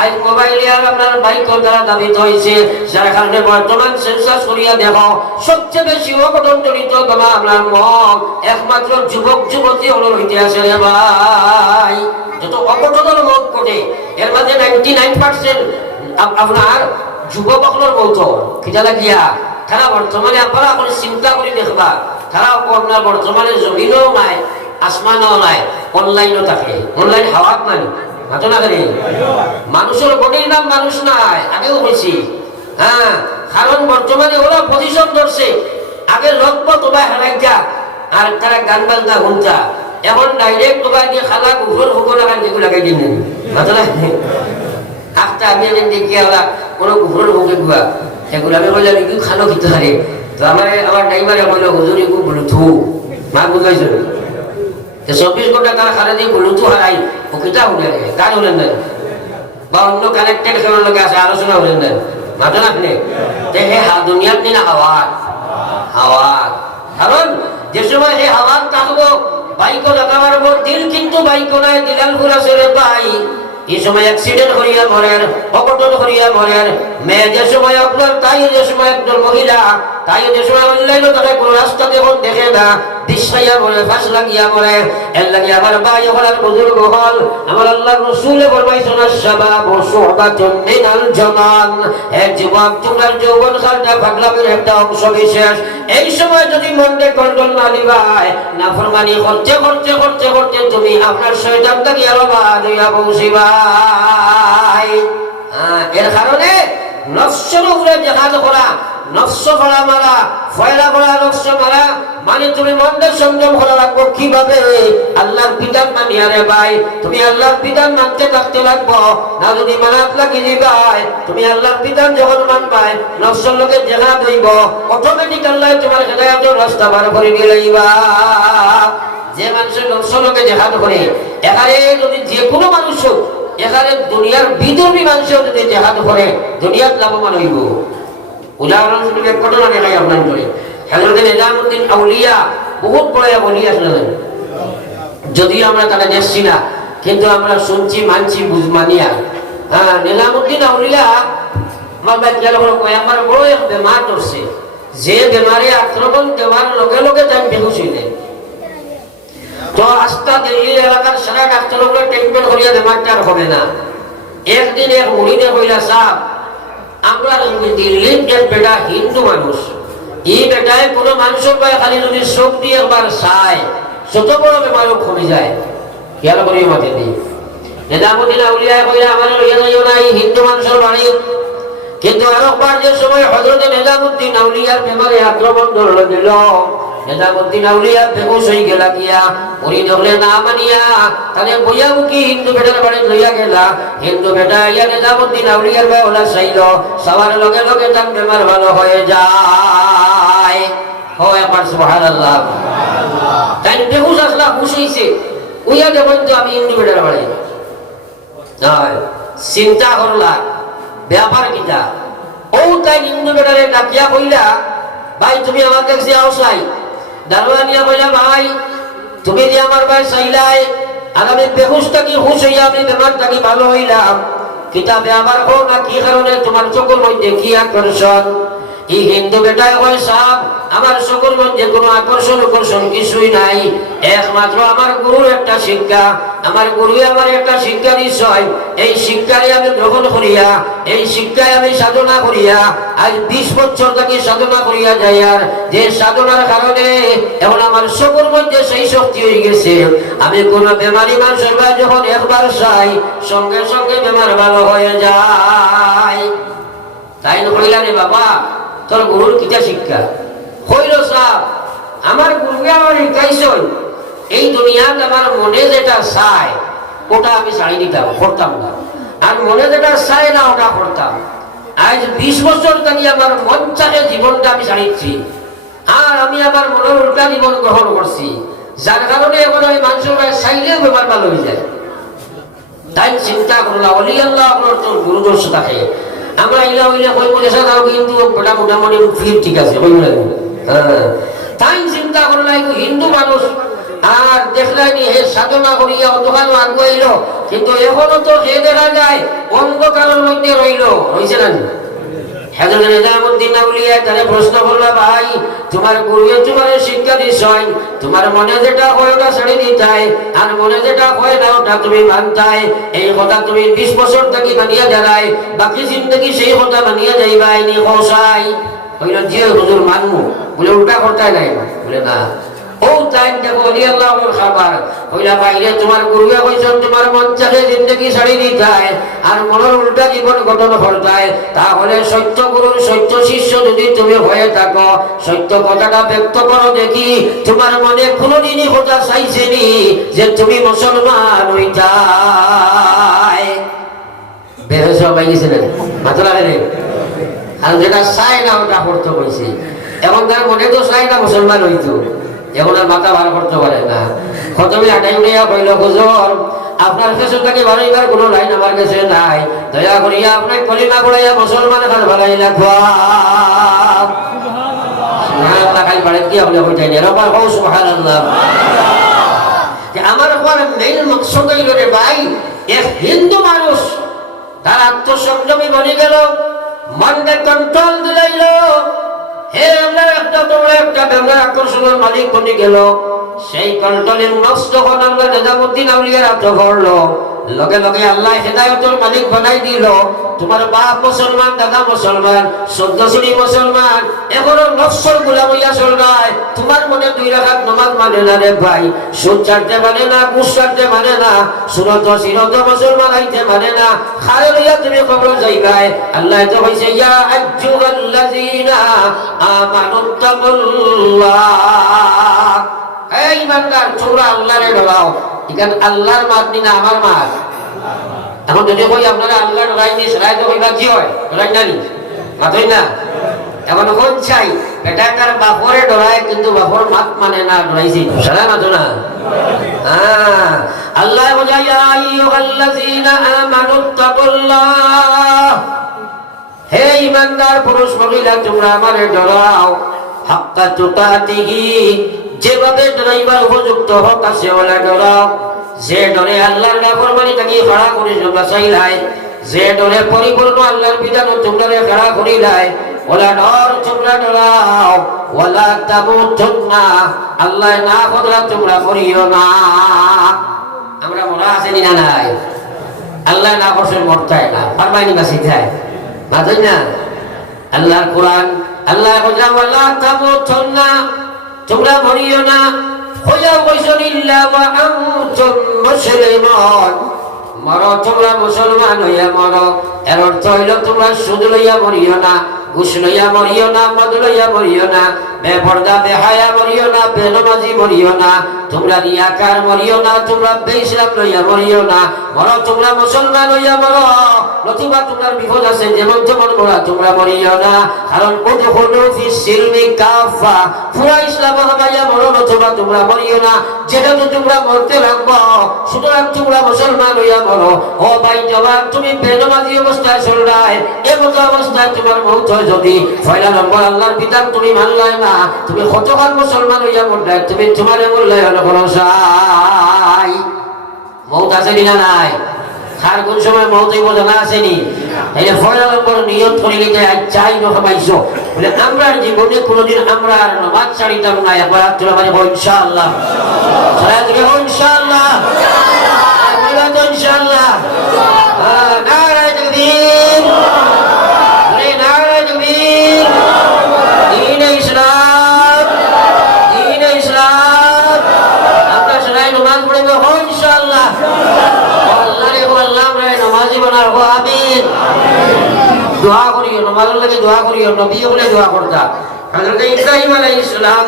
আজ মোবাইলে আর আপনার বাইক দ্বারা দাবিত হয়েছে, যার কারণে বর্তমান সেন্সাস করিয়া দেখো সবচেয়ে বেশি অঘটন জড়িত তোমার আপনার মন একমাত্র যুবক যুবতী হলো হইতে আসে রে ভাই। যত অঘটনের মত ঘটে এর মধ্যে 99% আপনার যুবক হলোর মত কিটা লাগিয়া। তারা বর্তমানে আপনারা এখন চিন্তা করে দেখবা, তারা আপনার বর্তমানে জমিনও নাই আসমানও নাই, অনলাইনও থাকে। অনলাইন হাওয়াত নাই, মাতো না করে মানুষের বডির নাম মানুষ নাই, আগেও বলছি। হ্যাঁ, কারণ বর্তমানে ওরা পজিশন ধরছে। আগে লক্ষ্য তোমায় হারাইতা আর তারা গান বাজনা ঘুমতা, এখন ডাইরেক্ট তোমায় দিয়ে খালা গুফর হুকর লাগান যেগুলো লাগাই দিন, মাতো না। আখটা আমি একদিন দেখি ওরা কোনো গুফরের হুকে গুয়া এগুলো আমি বললাম কি খানো খেতে হারে। তো আমার ড্রাইভারে বললো হুজুর একটু ব্লুথু মা বুঝাইছো 24 ঘন্টা তারা খানা দিয়ে ব্লুথু হারাই ও কিতা হলে গান হলেন না বা অন্য কানেক্টেড খেলার লোক আছে আলোচনা হলেন না, মাতো না আপনি। হে দুনিয়ার দিন হাওয়া হাওয়া, কারণ যে সময় এই হাওয়া থাকবো বাইকও লাগাবার পর দিল কিন্তু বাইকও নাই, দিলাল ঘুরা ছেড়ে পাই। এই সময় অ্যাক্সিডেন্ট করিয়া মরেন, অঘটন করিয়া মরেন। মেয়ে যে সময় আপনার তাই যে সময় একজন মহিলা তাই যে সময় অনলাইনে তাকে কোনো রাস্তা যখন দেখে না দিশাইয়া মরে, ফাঁস লাগিয়া মরে। এর লাগে আমার ভাই হলার বুজুর্গ হল আমার আল্লাহ রসুলে ফরমাইছেন আশ-শাবাবু শু'বাতুন মিনাল জামান। এক যুবক তোমার যৌবন কালটা পাগলামির একটা অংশ বিশেষ। এই সময় যদি মনকে কন্ট্রোল না নিবাই, নাফরমানি করতে করতে করতে করতে তুমি আপনার শয়তান থেকে আরো বাদ হইয়া পৌঁছিবাই। এর কারণে নফসের উপরে জিহাদ করা, নফস করা মারা, ফয়লা করা, নফস মারা মানে তুমি মনকে সংযম করা লাগবো। কিভাবে? আল্লাহর বিধান মানিয়া রে ভাই, তুমি আল্লাহর বিধান মানতে থাকতে লাগবো না। যদি মানাত লাগি দিবাই, তুমি আল্লাহর বিধান যখন মানবাই নফসের লোকে জিহাদ হইব, অটোমেটিক আল্লাহ তোমার হেদায়েতের রাস্তা বার করে দিলেইবা। যে মানুষের নফসের লোকে জিহাদ করে এখানে যদি যে কোনো মানুষ হোক, এখানে দুনিয়ার বিধর্মী মানুষও যদি জিহাদ করে দুনিয়ার লাভবান হইব। উদাহরণস্বরূপ এক ঘটনা দেখাই আপনার করে। হযরত নিজামউদ্দিন আউলিয়া বহুত বড় ওলি আসলেন, যদিও আমরা তারা দেখছি না, কিন্তু আমরা শুনছি মানছি মানিয়া। হ্যাঁ, নিজামউদ্দিন আউলিয়া আমার বাচ্চারা আমার বড় এক বেমার ধরছে, যে বেমারে আক্রমণ দেওয়ার লগে লগে তাই বেহুশ হইলেন। তো আস্থা দিল্লি এলাকার সারা ডাক্তারগুলো ট্রিটমেন্ট করিয়া বেমারটা আর হবে না। একদিন এক মুড়িনে কইলা সাহেব, আমরা দিল্লির এক বেটা হিন্দু মানুষ, এই বেটায় কোনো মানুষের পায়ে খালি যদি চোখ দিয়ে একবার চায় যত বড় বেমারও কমে যায়। খেয়াল করি মাঠে দিই নিজামউদ্দিন আউলিয়া কইলা আমার লইয়া যাইও না এই হিন্দু মানুষের বাড়ি। কিন্তু আরেকবার যে সময় হযরত নিজামউদ্দিন আউলিয়ার বেমারে আক্রমণ ধরল দিল, নিজামুদ্দিন আউলিয়া বেহুশ হয়ে গেলা গিয়া উনি ধরলে না মানিয়া তাহলে বইয়া কি হিন্দু বেটার বাড়ি লইয়া গেলা হিন্দু বেটা ইয়া নিজামুদ্দিন আউলিয়ার বাউলা চাইল সবার লগে লগে তার বেমার ভালো হয়ে যায়। হয় আমার সুবহানাল্লাহ। তাই বেহুশ আসলা হুশ হইছে উইয়া দেখুন তো আমি হিন্দু বেটার বাড়ি চিন্তা করলা ব্যাপার কিটা ও তাই হিন্দু বেটারে ডাকিয়া কইলা ভাই তুমি আমার কাছে আওসাই দারোয়ানিয়া বইলা ভাই তুমি যে আমার ভাই চাইলাই আর আমি বেহুশ থাকি হুশ হইয়া আমি বেমার থাকি ভালো হইলাম কিতা ব্যাপার হো না কি কারণে তোমার চোখের মধ্যে কি আকর্ষণ? এই হিন্দু বেটায় হয় সাপ আমার চোখের মধ্যে কোনো আকর্ষণ কিছুই নাই, একমাত্র আমার গুরুর একটা শিক্ষা, আমার গুরু আমার একটা শিক্ষা নিশ্চয় এই শিক্ষায় আমি গ্রহণ করিয়া এই শিক্ষায় আমি সাধনা করিয়া আজ 20 বছর থেকে সাধনা করিয়া যাই। আর যে সাধনার কারণে এখন আমার চোখের মধ্যে সেই শক্তি হয়ে গেছে আমি কোনো বেমারি মানুষের যখন একবার চাই সঙ্গে সঙ্গে বেমার ভালো হয়ে যায়। তাই কইলা রে বাবা তোর গুরুর কিটা শিক্ষা? হইল সাহ আমার গুরুকে আমার শিখাইছই এই দুনিয়াতে আমার মনে যেটা চায় ওটা আমি ছাড়ি দিতাম করতাম না, আর মনে যেটা চায় না ওটা করতাম। আজ 20 বছর থেকে আমার মন চাহে জীবনটা আমি ছাড়িচ্ছি আর আমি আমার মনের উল্টা জীবন গ্রহণ করছি, যার কারণে এখন আমি মানুষের চাইলেও বেমার ভালো হয়ে যায়। তাই চিন্তা করলাম অলি আল্লাহ আপনার তোর গুরুদর্শ থাকে আমরা ইলা হইলে কই পয়সা দাও কিন্তু বড় মোটামুটি ফির ঠিক আছে কই না। হ্যাঁ তাই চিন্তা করলাই হিন্দু মানুষ আর দেখলাইনি হে সাধনা করিয়া অন্ধকার আগুয়াইল কিন্তু এখনো তো হে দেখা যায় অন্ধকারের মধ্যে রইল হইছে না। হযরত নিজামুদ্দিন আউলিয়া তারে প্রশ্ন করলা ভাই তোমার গুরুয়ে তোমার শিক্ষা দিছয় তোমার মনে যেটা হয় ওটা ছেড়ে দিতাই আর মনে যেটা হয় না ওটা তুমি মানতাই, এই কথা তুমি 20 বছর থেকে মানিয়া যারাই বাকি জিন্দগি সেই কথা মানিয়া যাইবাই নি খোসাই কইল জি হুজুর মানমু বলে উল্টা করতে নাই বলে না ও তাই দেখো অলি আল্লাহর খাবার কইলা বাইরে তোমার গুরুয়ে কইছেন তোমার মন চাহে জিন্দগি ছাড়ি দিতাই আর মনের উল্টা জীবন গঠন করতাই, তাহলে সত্য গুরুর সত্য শিষ্য যদি তুমি হয়ে থাকো সত্য কথাটা ব্যক্ত করো দেখি তোমার মনে কোনোদিনই কথা চাইছেনি যে তুমি মুসলমান হইতাই? বেরোস হয়ে গেছে না মাথা লাগে আর যেটা চায় না ওটা করতে কইছি এখন তার মনে তো চায় না মুসলমান হইতো এখন আর মাথা ভালো করতে পারে না। খতমে আটাই উড়িয়া কইল হুজুর আপনার কাছে তাকে বাড়াইবার কোনো লাইন আমার কাছে নাই, দয়া করিয়া আপনার কলিমা পড়াইয়া মুসলমান খান ভালাই লাগবা সুবহানাল্লাহ খালি বাড়ি কি আপনি হইতাই না রবার হও সুবহানাল্লাহ। যে আমার কোন মেইন মকসদ হইল রে ভাই এক হিন্দু মানুষ তার আত্মসংযমী বনে গেল মনকে কন্ট্রোল দিলাইল হে আমরা একটা তোমরা একটা বেমার আকর্ষণের মালিক বনে গেল সেই কন্ট্রোলের নষ্ট যখন আমরা নিজামুদ্দিন আউলিয়ার হাতে করলো লগে লগে আল্লাহ হেদায়েতের মালিক বানাই দিল। তোমার বাপ মুসলমান দাদা মুসলমান 14 শ্রেণী মুসলমান এখনো নফসর গোলাম হইয়া চলবাই তোমার মনে 2 রাকাত নামাজ মানে না রে ভাই, সুদ ছাড়তে মানে না ঘুষ ছাড়তে মানে না সুরত সিরত মুসলমান হইতে মানে না খারে লইয়া তুমি কবর যাইবাই। আল্লাহ তো কইছে ইয়া আইয়ুহাল্লাযিনা আমানুত্তাকুল্লাহ এই ইমানদার তোমরা আল্লাহরে ডরাও। এখানে আল্লাহর মাতনি না আমার মাত। এখন যদি কই আপনারা আল্লাহ ডরাইনি সেটাই তো কইবা কি হয় ডরাই না নি মাতই না। এখন কোন চাই বেটা তার বাপরে ডরায় কিন্তু বাপর মাত মানে না ডরাইছি সেটা মাতো না। হ্যাঁ আল্লাহ বলে ইয়া আইয়ুহাল্লাযিনা আমানুত্তাকুল্লাহ হে ইমানদার পুরুষ মহিলা তোমরা আমারে ডরাও হাক্কা তুকাতিহি যেভাবে ডরাইবার উপযুক্ত হক আছে ওলা ডরাও। যে ডরে আল্লাহর নাফরমানি থেকে খাড়া করে বাঁচাইলাই যে ডরে পরিপূর্ণ আল্লাহর বিধান তোমরা খাড়া করিলাই ওলা ডর তোমরা ডরাও। ওয়ালা তামুতুন্না আল্লাহ না খোদা তোমরা করিও না। আমরা মরা আছে না নাই আল্লাহ না করছেন মরতায় না ফরমাইনি বাসিতায় বাজাই না আল্লাহর কোরআন আল্লাহ বলে ওয়ালা তামুতুন্না তোমরা মরিও না হইয়া কইছেন ইল্লা ওয়া আনতুম মুসলিমুন মরো তোমরা মুসলমান হইয়া মরো, এর অর্থ হইল তোমরা সুদ লইয়া মরিও না, ঘুষ লইয়া মরিও না, মদ লইয়া মরিও না, বেপর্দা বেহায়া মরিও না, বেনমাজি মরিও না, তোমরা রিয়াকার মরিও না, তোমরা বেইসলাম লইয়া মরিও না, মরো তোমরা মুসলমান হইয়া মরো, নতুবা তোমার বিপদ আছে, যেমন তেমন মরা তোমরা মরিও না। কারণ উদখুলু ফিস সিলমি কাফা, পুরা ইসলাম হামাইয়া মরো, নতুবা তোমরা মরিও না, যেটা তো তোমরা মরতে লাগবো, সুতরাং তোমরা মুসলমান হইয়া মরো। ও ভাই জওয়ান, তুমি বেনমাজি অবস্থায় চলরাই, এমতো অবস্থায় তোমার মৌত হয় যদি, পয়লা নম্বর আল্লাহর বিধান তুমি মানলাই না, তুমি কতকাল মুসলমান হইয়া মরলাই, তুমি তোমারে মরলাই হলো ভরসাই। মৌত আছে না নাই? আর কোন সময় মৌত হইব জানা আসেনি? এই পয়লা নম্বর নিয়ত করে নিতে চাই নখাইছো বলে আমরা জীবনে কোনোদিন আমরা নামাজ ছাড়িতাম না। একবার হাত তুলে মানে ইনশাআল্লাহ, ইনশাআল্লাহ, ইনশাআল্লাহ, নারায়ে তাকবীর, নারায়ে তাকবীর, দ্বীনে ইসলাম, দ্বীনে ইসলাম। আমরা সবাই নামাজ পড়ব ইনশাআল্লাহ। নামাজি বানাবো, আমিন। দোয়া করিও, নামাজের লাগে দোয়া করিও, নবী বলে দোয়া করতা। হযরত ইব্রাহিম আলাইহিস সালাম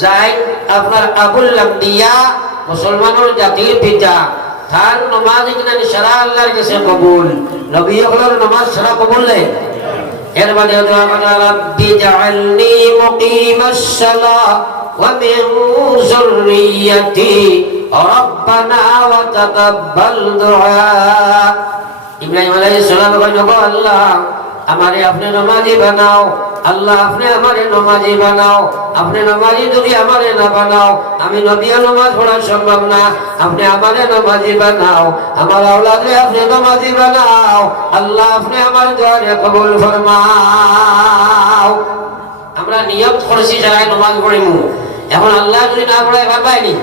যাই আপনার আবুল আম্বিয়া, মুসলমানের জাতির পিতা, তার নামাজ কিনা সারা আল্লাহর কাছে কবুল, নবী হলোর নামাজ সারা কবুল নেই। এর মানে দোয়া করা, রাব্বি জাআলনি মুকিমাস সালাহ ওয়া মিন যুররিয়্যাতি রব্বানা ওয়া তাকাব্বাল দুআ। ইব্রাহিম আলাইহিস সালাম কইল, আল্লাহ আমারে আপনি নামাজি বানাও, আল্লাহ আপনি আমারে নামাজি বানাও, আপনি নামাজি যদি আমারে না বানাও আমি নবীও নামাজ পড়া সম্ভব না, আপনি আমারে নামাজি বানাও, আমার আওলাদে আপনি নামাজি বানাও, আল্লাহ আপনি আমার দোয়া কবুল ফরমাও। আমরা নিয়ত করেছি সারাই নামাজ পড়িমু, এখন আল্লাহ যদি না পড়ায় ভাবাইনি,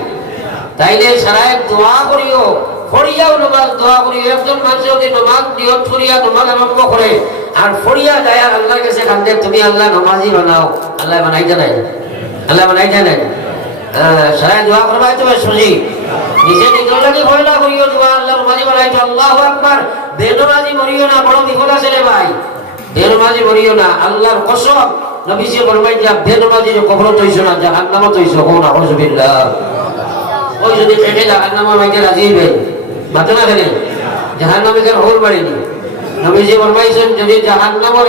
তাইলে সারাই দোয়া করিও, ফরিয়াও নামাজ দোয়া করিও। একজন মানুষ যদি নামাজ নিয়ত করিয়া নামাজ আরম্ভ করে আর ফরিয়া যায় আর আল্লাহর কাছে কান্দে, তুমি আল্লাহ নামাজি বানাও, আল্লাহ বানাইতে নাই, আল্লাহ বানাইতে নাই। সারাই দোয়া করবাই তো সুজি, নিজে নিজের লাগে ফরিয়া করিও, দোয়া আল্লাহ নামাজি বানাইতো। আল্লাহু আকবার। বেনমাজি মরিও না, বড় বিপদ আছে রে ভাই, বেনমাজি মরিও না। আল্লাহর কসম, নবীজি ফরমাইছে বেনমাজির কবরত হইছো না, জাহান্নামত হইছো। কোন আউযুবিল্লাহ। ওই যদি খেটে জাহান্নামে মাইতে রাজি হইবেন, মাথা না খেলেন জাহান্নামে কেন হোর বাড়িনি। নবীজি ফরমাইছেন যদি জাহান্নামের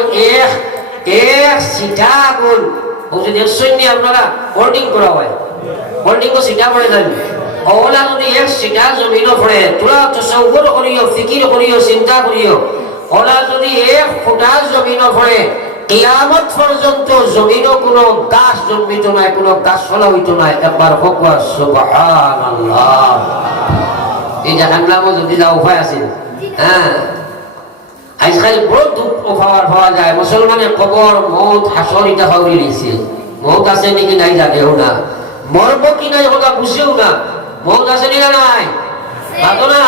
এক সিটা আগুন ও যদি 100 নিয়ে আপনারা হোল্ডিং করা হয়, হোল্ডিং ও সিটা পড়ে যাবে, ওলা যদি এক সিটা জমিনও পড়ে, তোরা তসব্বুর করিও, ফিকির করিও, চিন্তা করিও, ওলা যদি এক ফুটা জমিনও পড়ে, কিয়ামত পর্যন্ত জমিনও কোনো গাছ জন্মিত নাই, কোনো গাছ ফলা হইত নাই। একবার হোক সুবহানাল্লাহ। এই জাহান্নামে যদি যা উপায় আছে, হ্যাঁ আজকাল বড় দুঃখ পাওয়া যায়। মুসলমানের কবর, মৌত, হাসর এটা হাউরি দিয়েছে। মৌত আছে নাকি নাই জানেও না, মরব কি নাই ওটা বুঝেও না। মৌত আছে না নাই? ভালো না?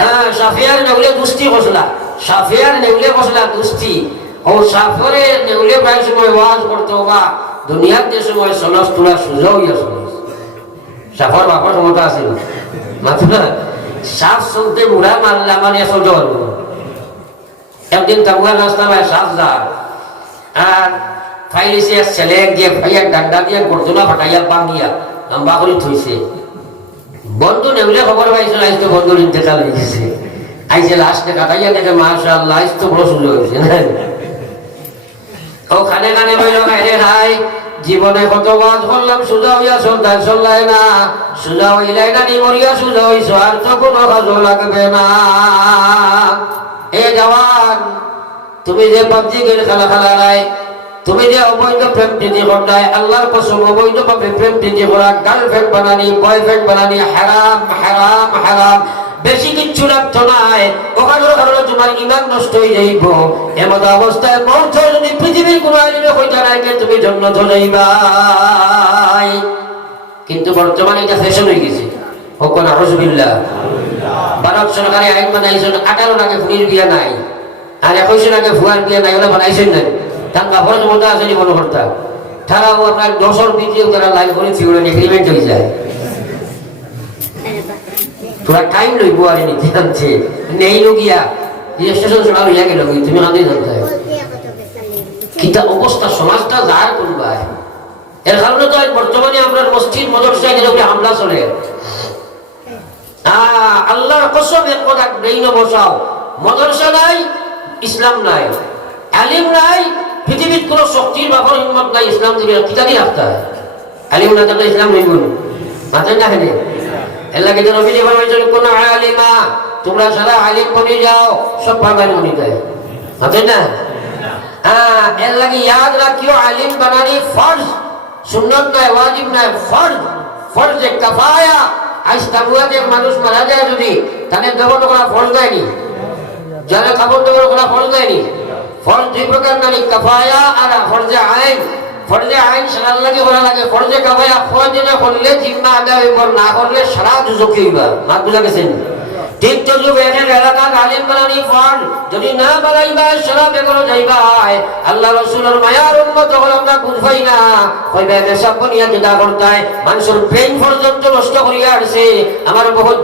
হ্যাঁ, সাফিয়ার নেউলে দুষ্টি বসলা, সাফিয়ার নেউলে বসলা দুষ্টি। ও সাফরে নেউলে প্রায় সময় ওয়াজ করতো, বা দুনিয়ার যে সময় সনস তোলা সুযোগ হইয়াছিল। সাফর বাপর ক্ষমতা আছিল মাত্র না, সাফ চলতে বুড়া মারলা মানে চলতে পারবো। একদিন তাবুয়ার রাস্তা ভাই সাফ যা আর ফাইলিছে ছেলে দিয়ে ভাইয়ার ডান্ডা দিয়ে গর্জনা ফাটাইয়া বাঙ্গিয়া লম্বা করে থইছে। বন্ধু নেউলে খবর পাইছিল আজ তো বন্ধুর ইন্তেকাল হয়ে গেছে, আইসে লাস্টে কাটাইয়া দেখে মাশাআল্লাহ আজ তো বড় সুযোগ হয়েছে। ও খানে খানে বইল খাইরে খাই, জীবনে কত বাজ করলাম, সোজা হইয়া সন্তান চললাই না, সোজা হইলাই না নিমরিয়া সোজা হইছ, আর তো কোনো কাজও লাগবে না। এ জওয়ান, তুমি যে পাবজি গেম খেলা নাই, তুমি যে অবৈধ প্রেম প্রীতি করাই, আল্লাহর কসম অবৈধ ভাবে প্রেম প্রীতি করা, গার্লফ্রেন্ড বানানি, বয়ফ্রেন্ড বানানি হারাম, হারাম, হারাম। বেশি কিচ্ছু লাগতো নাই, ওখানের কারণে তোমার ইমান নষ্ট হয়ে যাইব। এমন অবস্থায় মৌত যদি পৃথিবীর কোনো আইনে হইতে নাইকে তুমি জান্নাতে যাইবাই। কিন্তু বর্তমানে এটা ফ্যাশন হয়ে গেছে। হোক না আউযুবিল্লাহ। ভারত সরকারে আইন বানাইছেন 18 আগে ফুলির বিয়া নাই, আর 21 আগে ফুয়ার বিয়া নাই, ওরা বানাইছেন না। তার বাপর ক্ষমতা আছে মনে করতা, তারাও আপনার 10 ভিডিও তারা লাইভ করে ফিউরেন এগ্রিমেন্ট হয়ে যায়। তোরা টাইম লইব আর নিতে আনছে নেই লগিয়া স্টেশন চড়া হইয়া গেল তুমি কান্দি জানতে কিতা অবস্থা সমাজটা যার করবা এর কারণে তো বর্তমানে আমরা মসজিদ মদরসা এর উপরে হামলা চলে আল্লাহর কসম এক কথা ব্রেইন বসাও মদরসা নাই ইসলাম নাই আলিম নাই পৃথিবীর কোন শক্তির বাপর হিম্মত নাই ইসলাম দিবে কিতা দিয়ে রাখতে হয় আলিম না থাকলে ইসলাম হইব মাথায় না হেনে এলা কিন্তু নবী যে বলেছেন কোন আলিমা তোমরা সারা আলিম বনে যাও সব বাঙালি বনে যায় মাথায় না এর লাগে ইয়াদ রাখিও আলিম বানানি ফরজ সুন্নত নয় ওয়াজিব নয় ফরজ ফরজে কিফায়া আজ তাবুয়াতে মানুষ মারা যায় যদি তাহলে দেবন করা ফরজ দেয়নি যারা খাবার দাবার করা ফরজ দেয়নি ফরজ দুই প্রকার নানি কিফায়া আর ফরজে আইন ফরজে আইন সারা লাগে করা লাগে ফরজে কিফায়া ফরজে না করলে জিম্মা আদায় হইব না করলে সারা দুজকি হইবা মাত বুঝা গেছেন ঠিক তো যুগ এর এলাকার আলিম বানানি ফরজ যদি না বানাইবা সারা বেগর যাইবা আল্লাহ রাসূলের মায়ার উম্মত হল আমরা বুঝাই না কইবা মেসব বনিয়া জেদা করতায় মানুষের ব্রেইন পর্যন্ত নষ্ট করিয়া আসছে আমার বহুত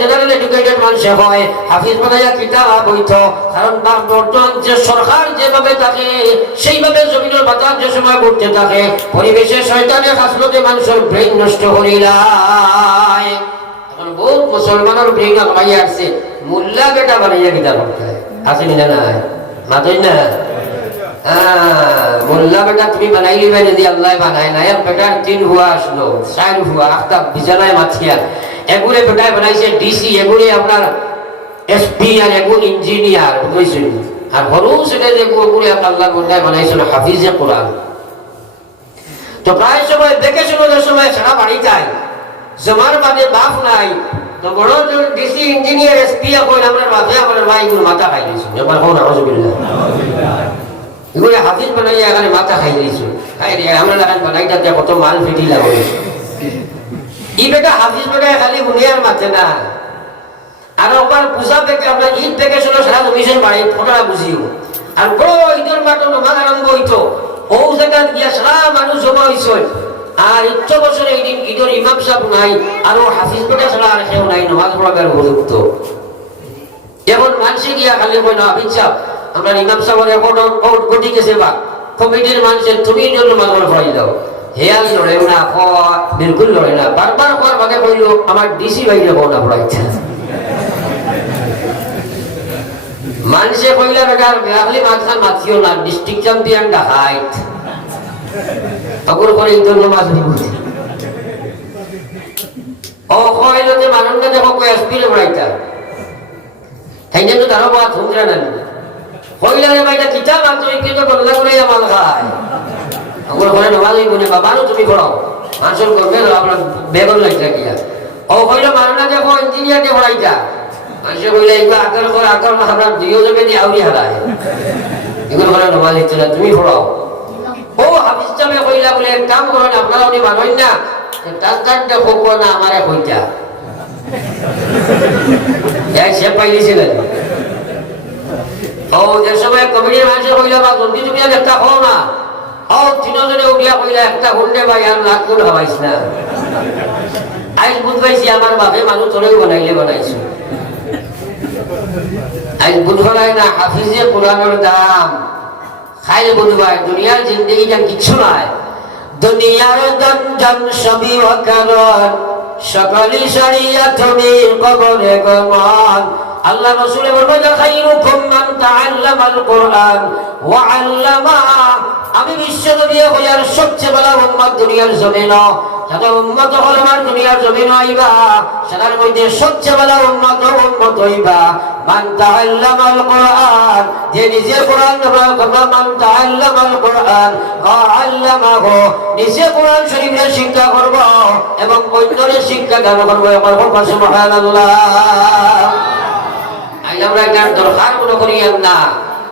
জেনারেল এডুকেটেড মানুষ হয় হাফিজ বানাইয়া কিতাব বইত কারণ বর্তমান যে সরকার যেভাবে থাকে সেইভাবে জমিনের বাতাস যে সময় ঘুরতে থাকে পরিবেশে শয়তানের হাসলতে মানুষের ব্রেইন নষ্ট করিলায় বহুত মুসলমানের ব্রেইন আমায় আসছে মোল্লা বেটা বানাইয়া কিতাব করতায় আছে না নাই মাতই না মোল্লা বেটা তুমি বানাইলি ভাই যদি আল্লাহ বানায় না এক বেটার 3 হুয়া আসলো 4 হুয়া আখতা বিছানায় মাছিয়া এগুলো বেটায় বানাইছে ডিসি এগুলো আপনার এসপি আর এগুলো ইঞ্জিনিয়ার বুঝছেন আর বড় সেটা যে এগুলো আল্লাহ বন্দায় বানাইছিল হাফিজে কোরআন তো প্রায় সময় দেখে শুনে সময় সারা বাড়ি যায় জমার বাদে বাপ নাই তো বড় ডিসি ইঞ্জিনিয়ার এসপি কই আমরা বাপে আমার ভাই এগুলো মাথা খাই দিয়েছে একবার কোন আউযুবিল্লাহ এগুলো হাফিজ বানাইয়া এখানে মাথা খাই দিয়েছে খাই রে আমরা লাগান বানাইটাতে কত মাল ফেটি লাগে ই বেটা হাফিজ বেটা খালি বুনিয়ার মাথে না আর ওপার পূজা থেকে আপনার ঈদ থেকে শুনে সারা মিশন বাড়ি ফটোটা বুঝিও আর বড় ঈদের মাঠে নমাজ আরম্ভ হইতো ও জায়গা গিয়া সারা মানুষ জমা হইছে আর ইচ্ছা বছরে এই দিন ঈদের ইমাম সাহেব নাই আর ও হাফিজ বেটা ছাড়া আর কেউ নাই নামাজ পড়াবার উপযুক্ত এখন মানুষে গিয়া খালি কই না হাফিজ সাহেব আমরা ইমাম সাহেবের গতি গেছে বা কমিটির মানুষের তুমি নামাজ পড়াই দাও হেয়াল লড়ে না বিলকুল লড়ে না বারবার পর বাদে কইল আমার ডিসি ভাইরে বউটা পড়াইছে মানুষে কইলা বেটার খালি মাঝখান মাছিও না ডিস্ট্রিক্ট চ্যাম্পিয়ন ডাকাইত তখন করে ঈদের নামাজ ও কইলো যে মানুষটা দেখো কই এসপিরে পড়াইতা তাই জন্য তারা বাবা থুমরা না কইলা রে ভাইটা কিতাব আর তুই কিন্তু বললা করে আমাল খায় তখন করে নামাজই বলে বাবারও তুমি পড়াও মানুষের করবে আপনার বেগল লাগছে কিয়া ও কইলো মানুষটা দেখো ইঞ্জিনিয়ারকে পড়াইতা মানুষে কইলা এগুলো আগের করে আগের আমরা দিও যাবে দিয়ে আউরি হারায় এগুলো করে নামাজ দিচ্ছে না তুমি পড়াও ও হাফিজ সাহেব কইলা বলে এক কাম করেন আপনারা উনি মানেন না টাকাটা হোক না আমারে কইতা এই সে পাইলিছিলেন ও যে সময় কমিটির মানুষ কইলা বা জলদি তুমি আর একটা হও না ও তিনজনে উঠিয়া কইলা একটা হুন্ডে ভাই আর লাখ কোন হবাইছ না আজ বুঝবাইছি আমার বাপে মানুষ তোরেও বানাইলে বানাইছো আজ বুঝবাই না হাফিজে কোরআনের দাম খাইল বুঝবাই দুনিয়ার জিন্দগিটা কিচ্ছু নাই দুনিয়ার দঞ্জন সবই অকারণ সকলি সারিয়া তুমি কবরে গমন আল্লাহ রাসূলে বলেন খায়রুকুম মান তাআল্লামাল কোরআন ওয়া আল্লামা আমি বিশ্বনবী হইয়ার সবচেয়ে বড় উম্মত দুনিয়ার জমিনে যত উম্মত হল আমার দুনিয়ার জমিনে আইবা সেটার মধ্যে সবচেয়ে বড় উম্মত হইবা মান তাআল্লামাল কোরআন যে নিজে কোরআন পড়া মান তাআল্লামাল কোরআন ওয়া আল্লামাহু নিজে কোরআন শরীফের শিক্ষা করব এবং অন্যদের শিক্ষা দান করব আমার সুবহানাল্লাহ আমরা এটার দরকার মনে করি না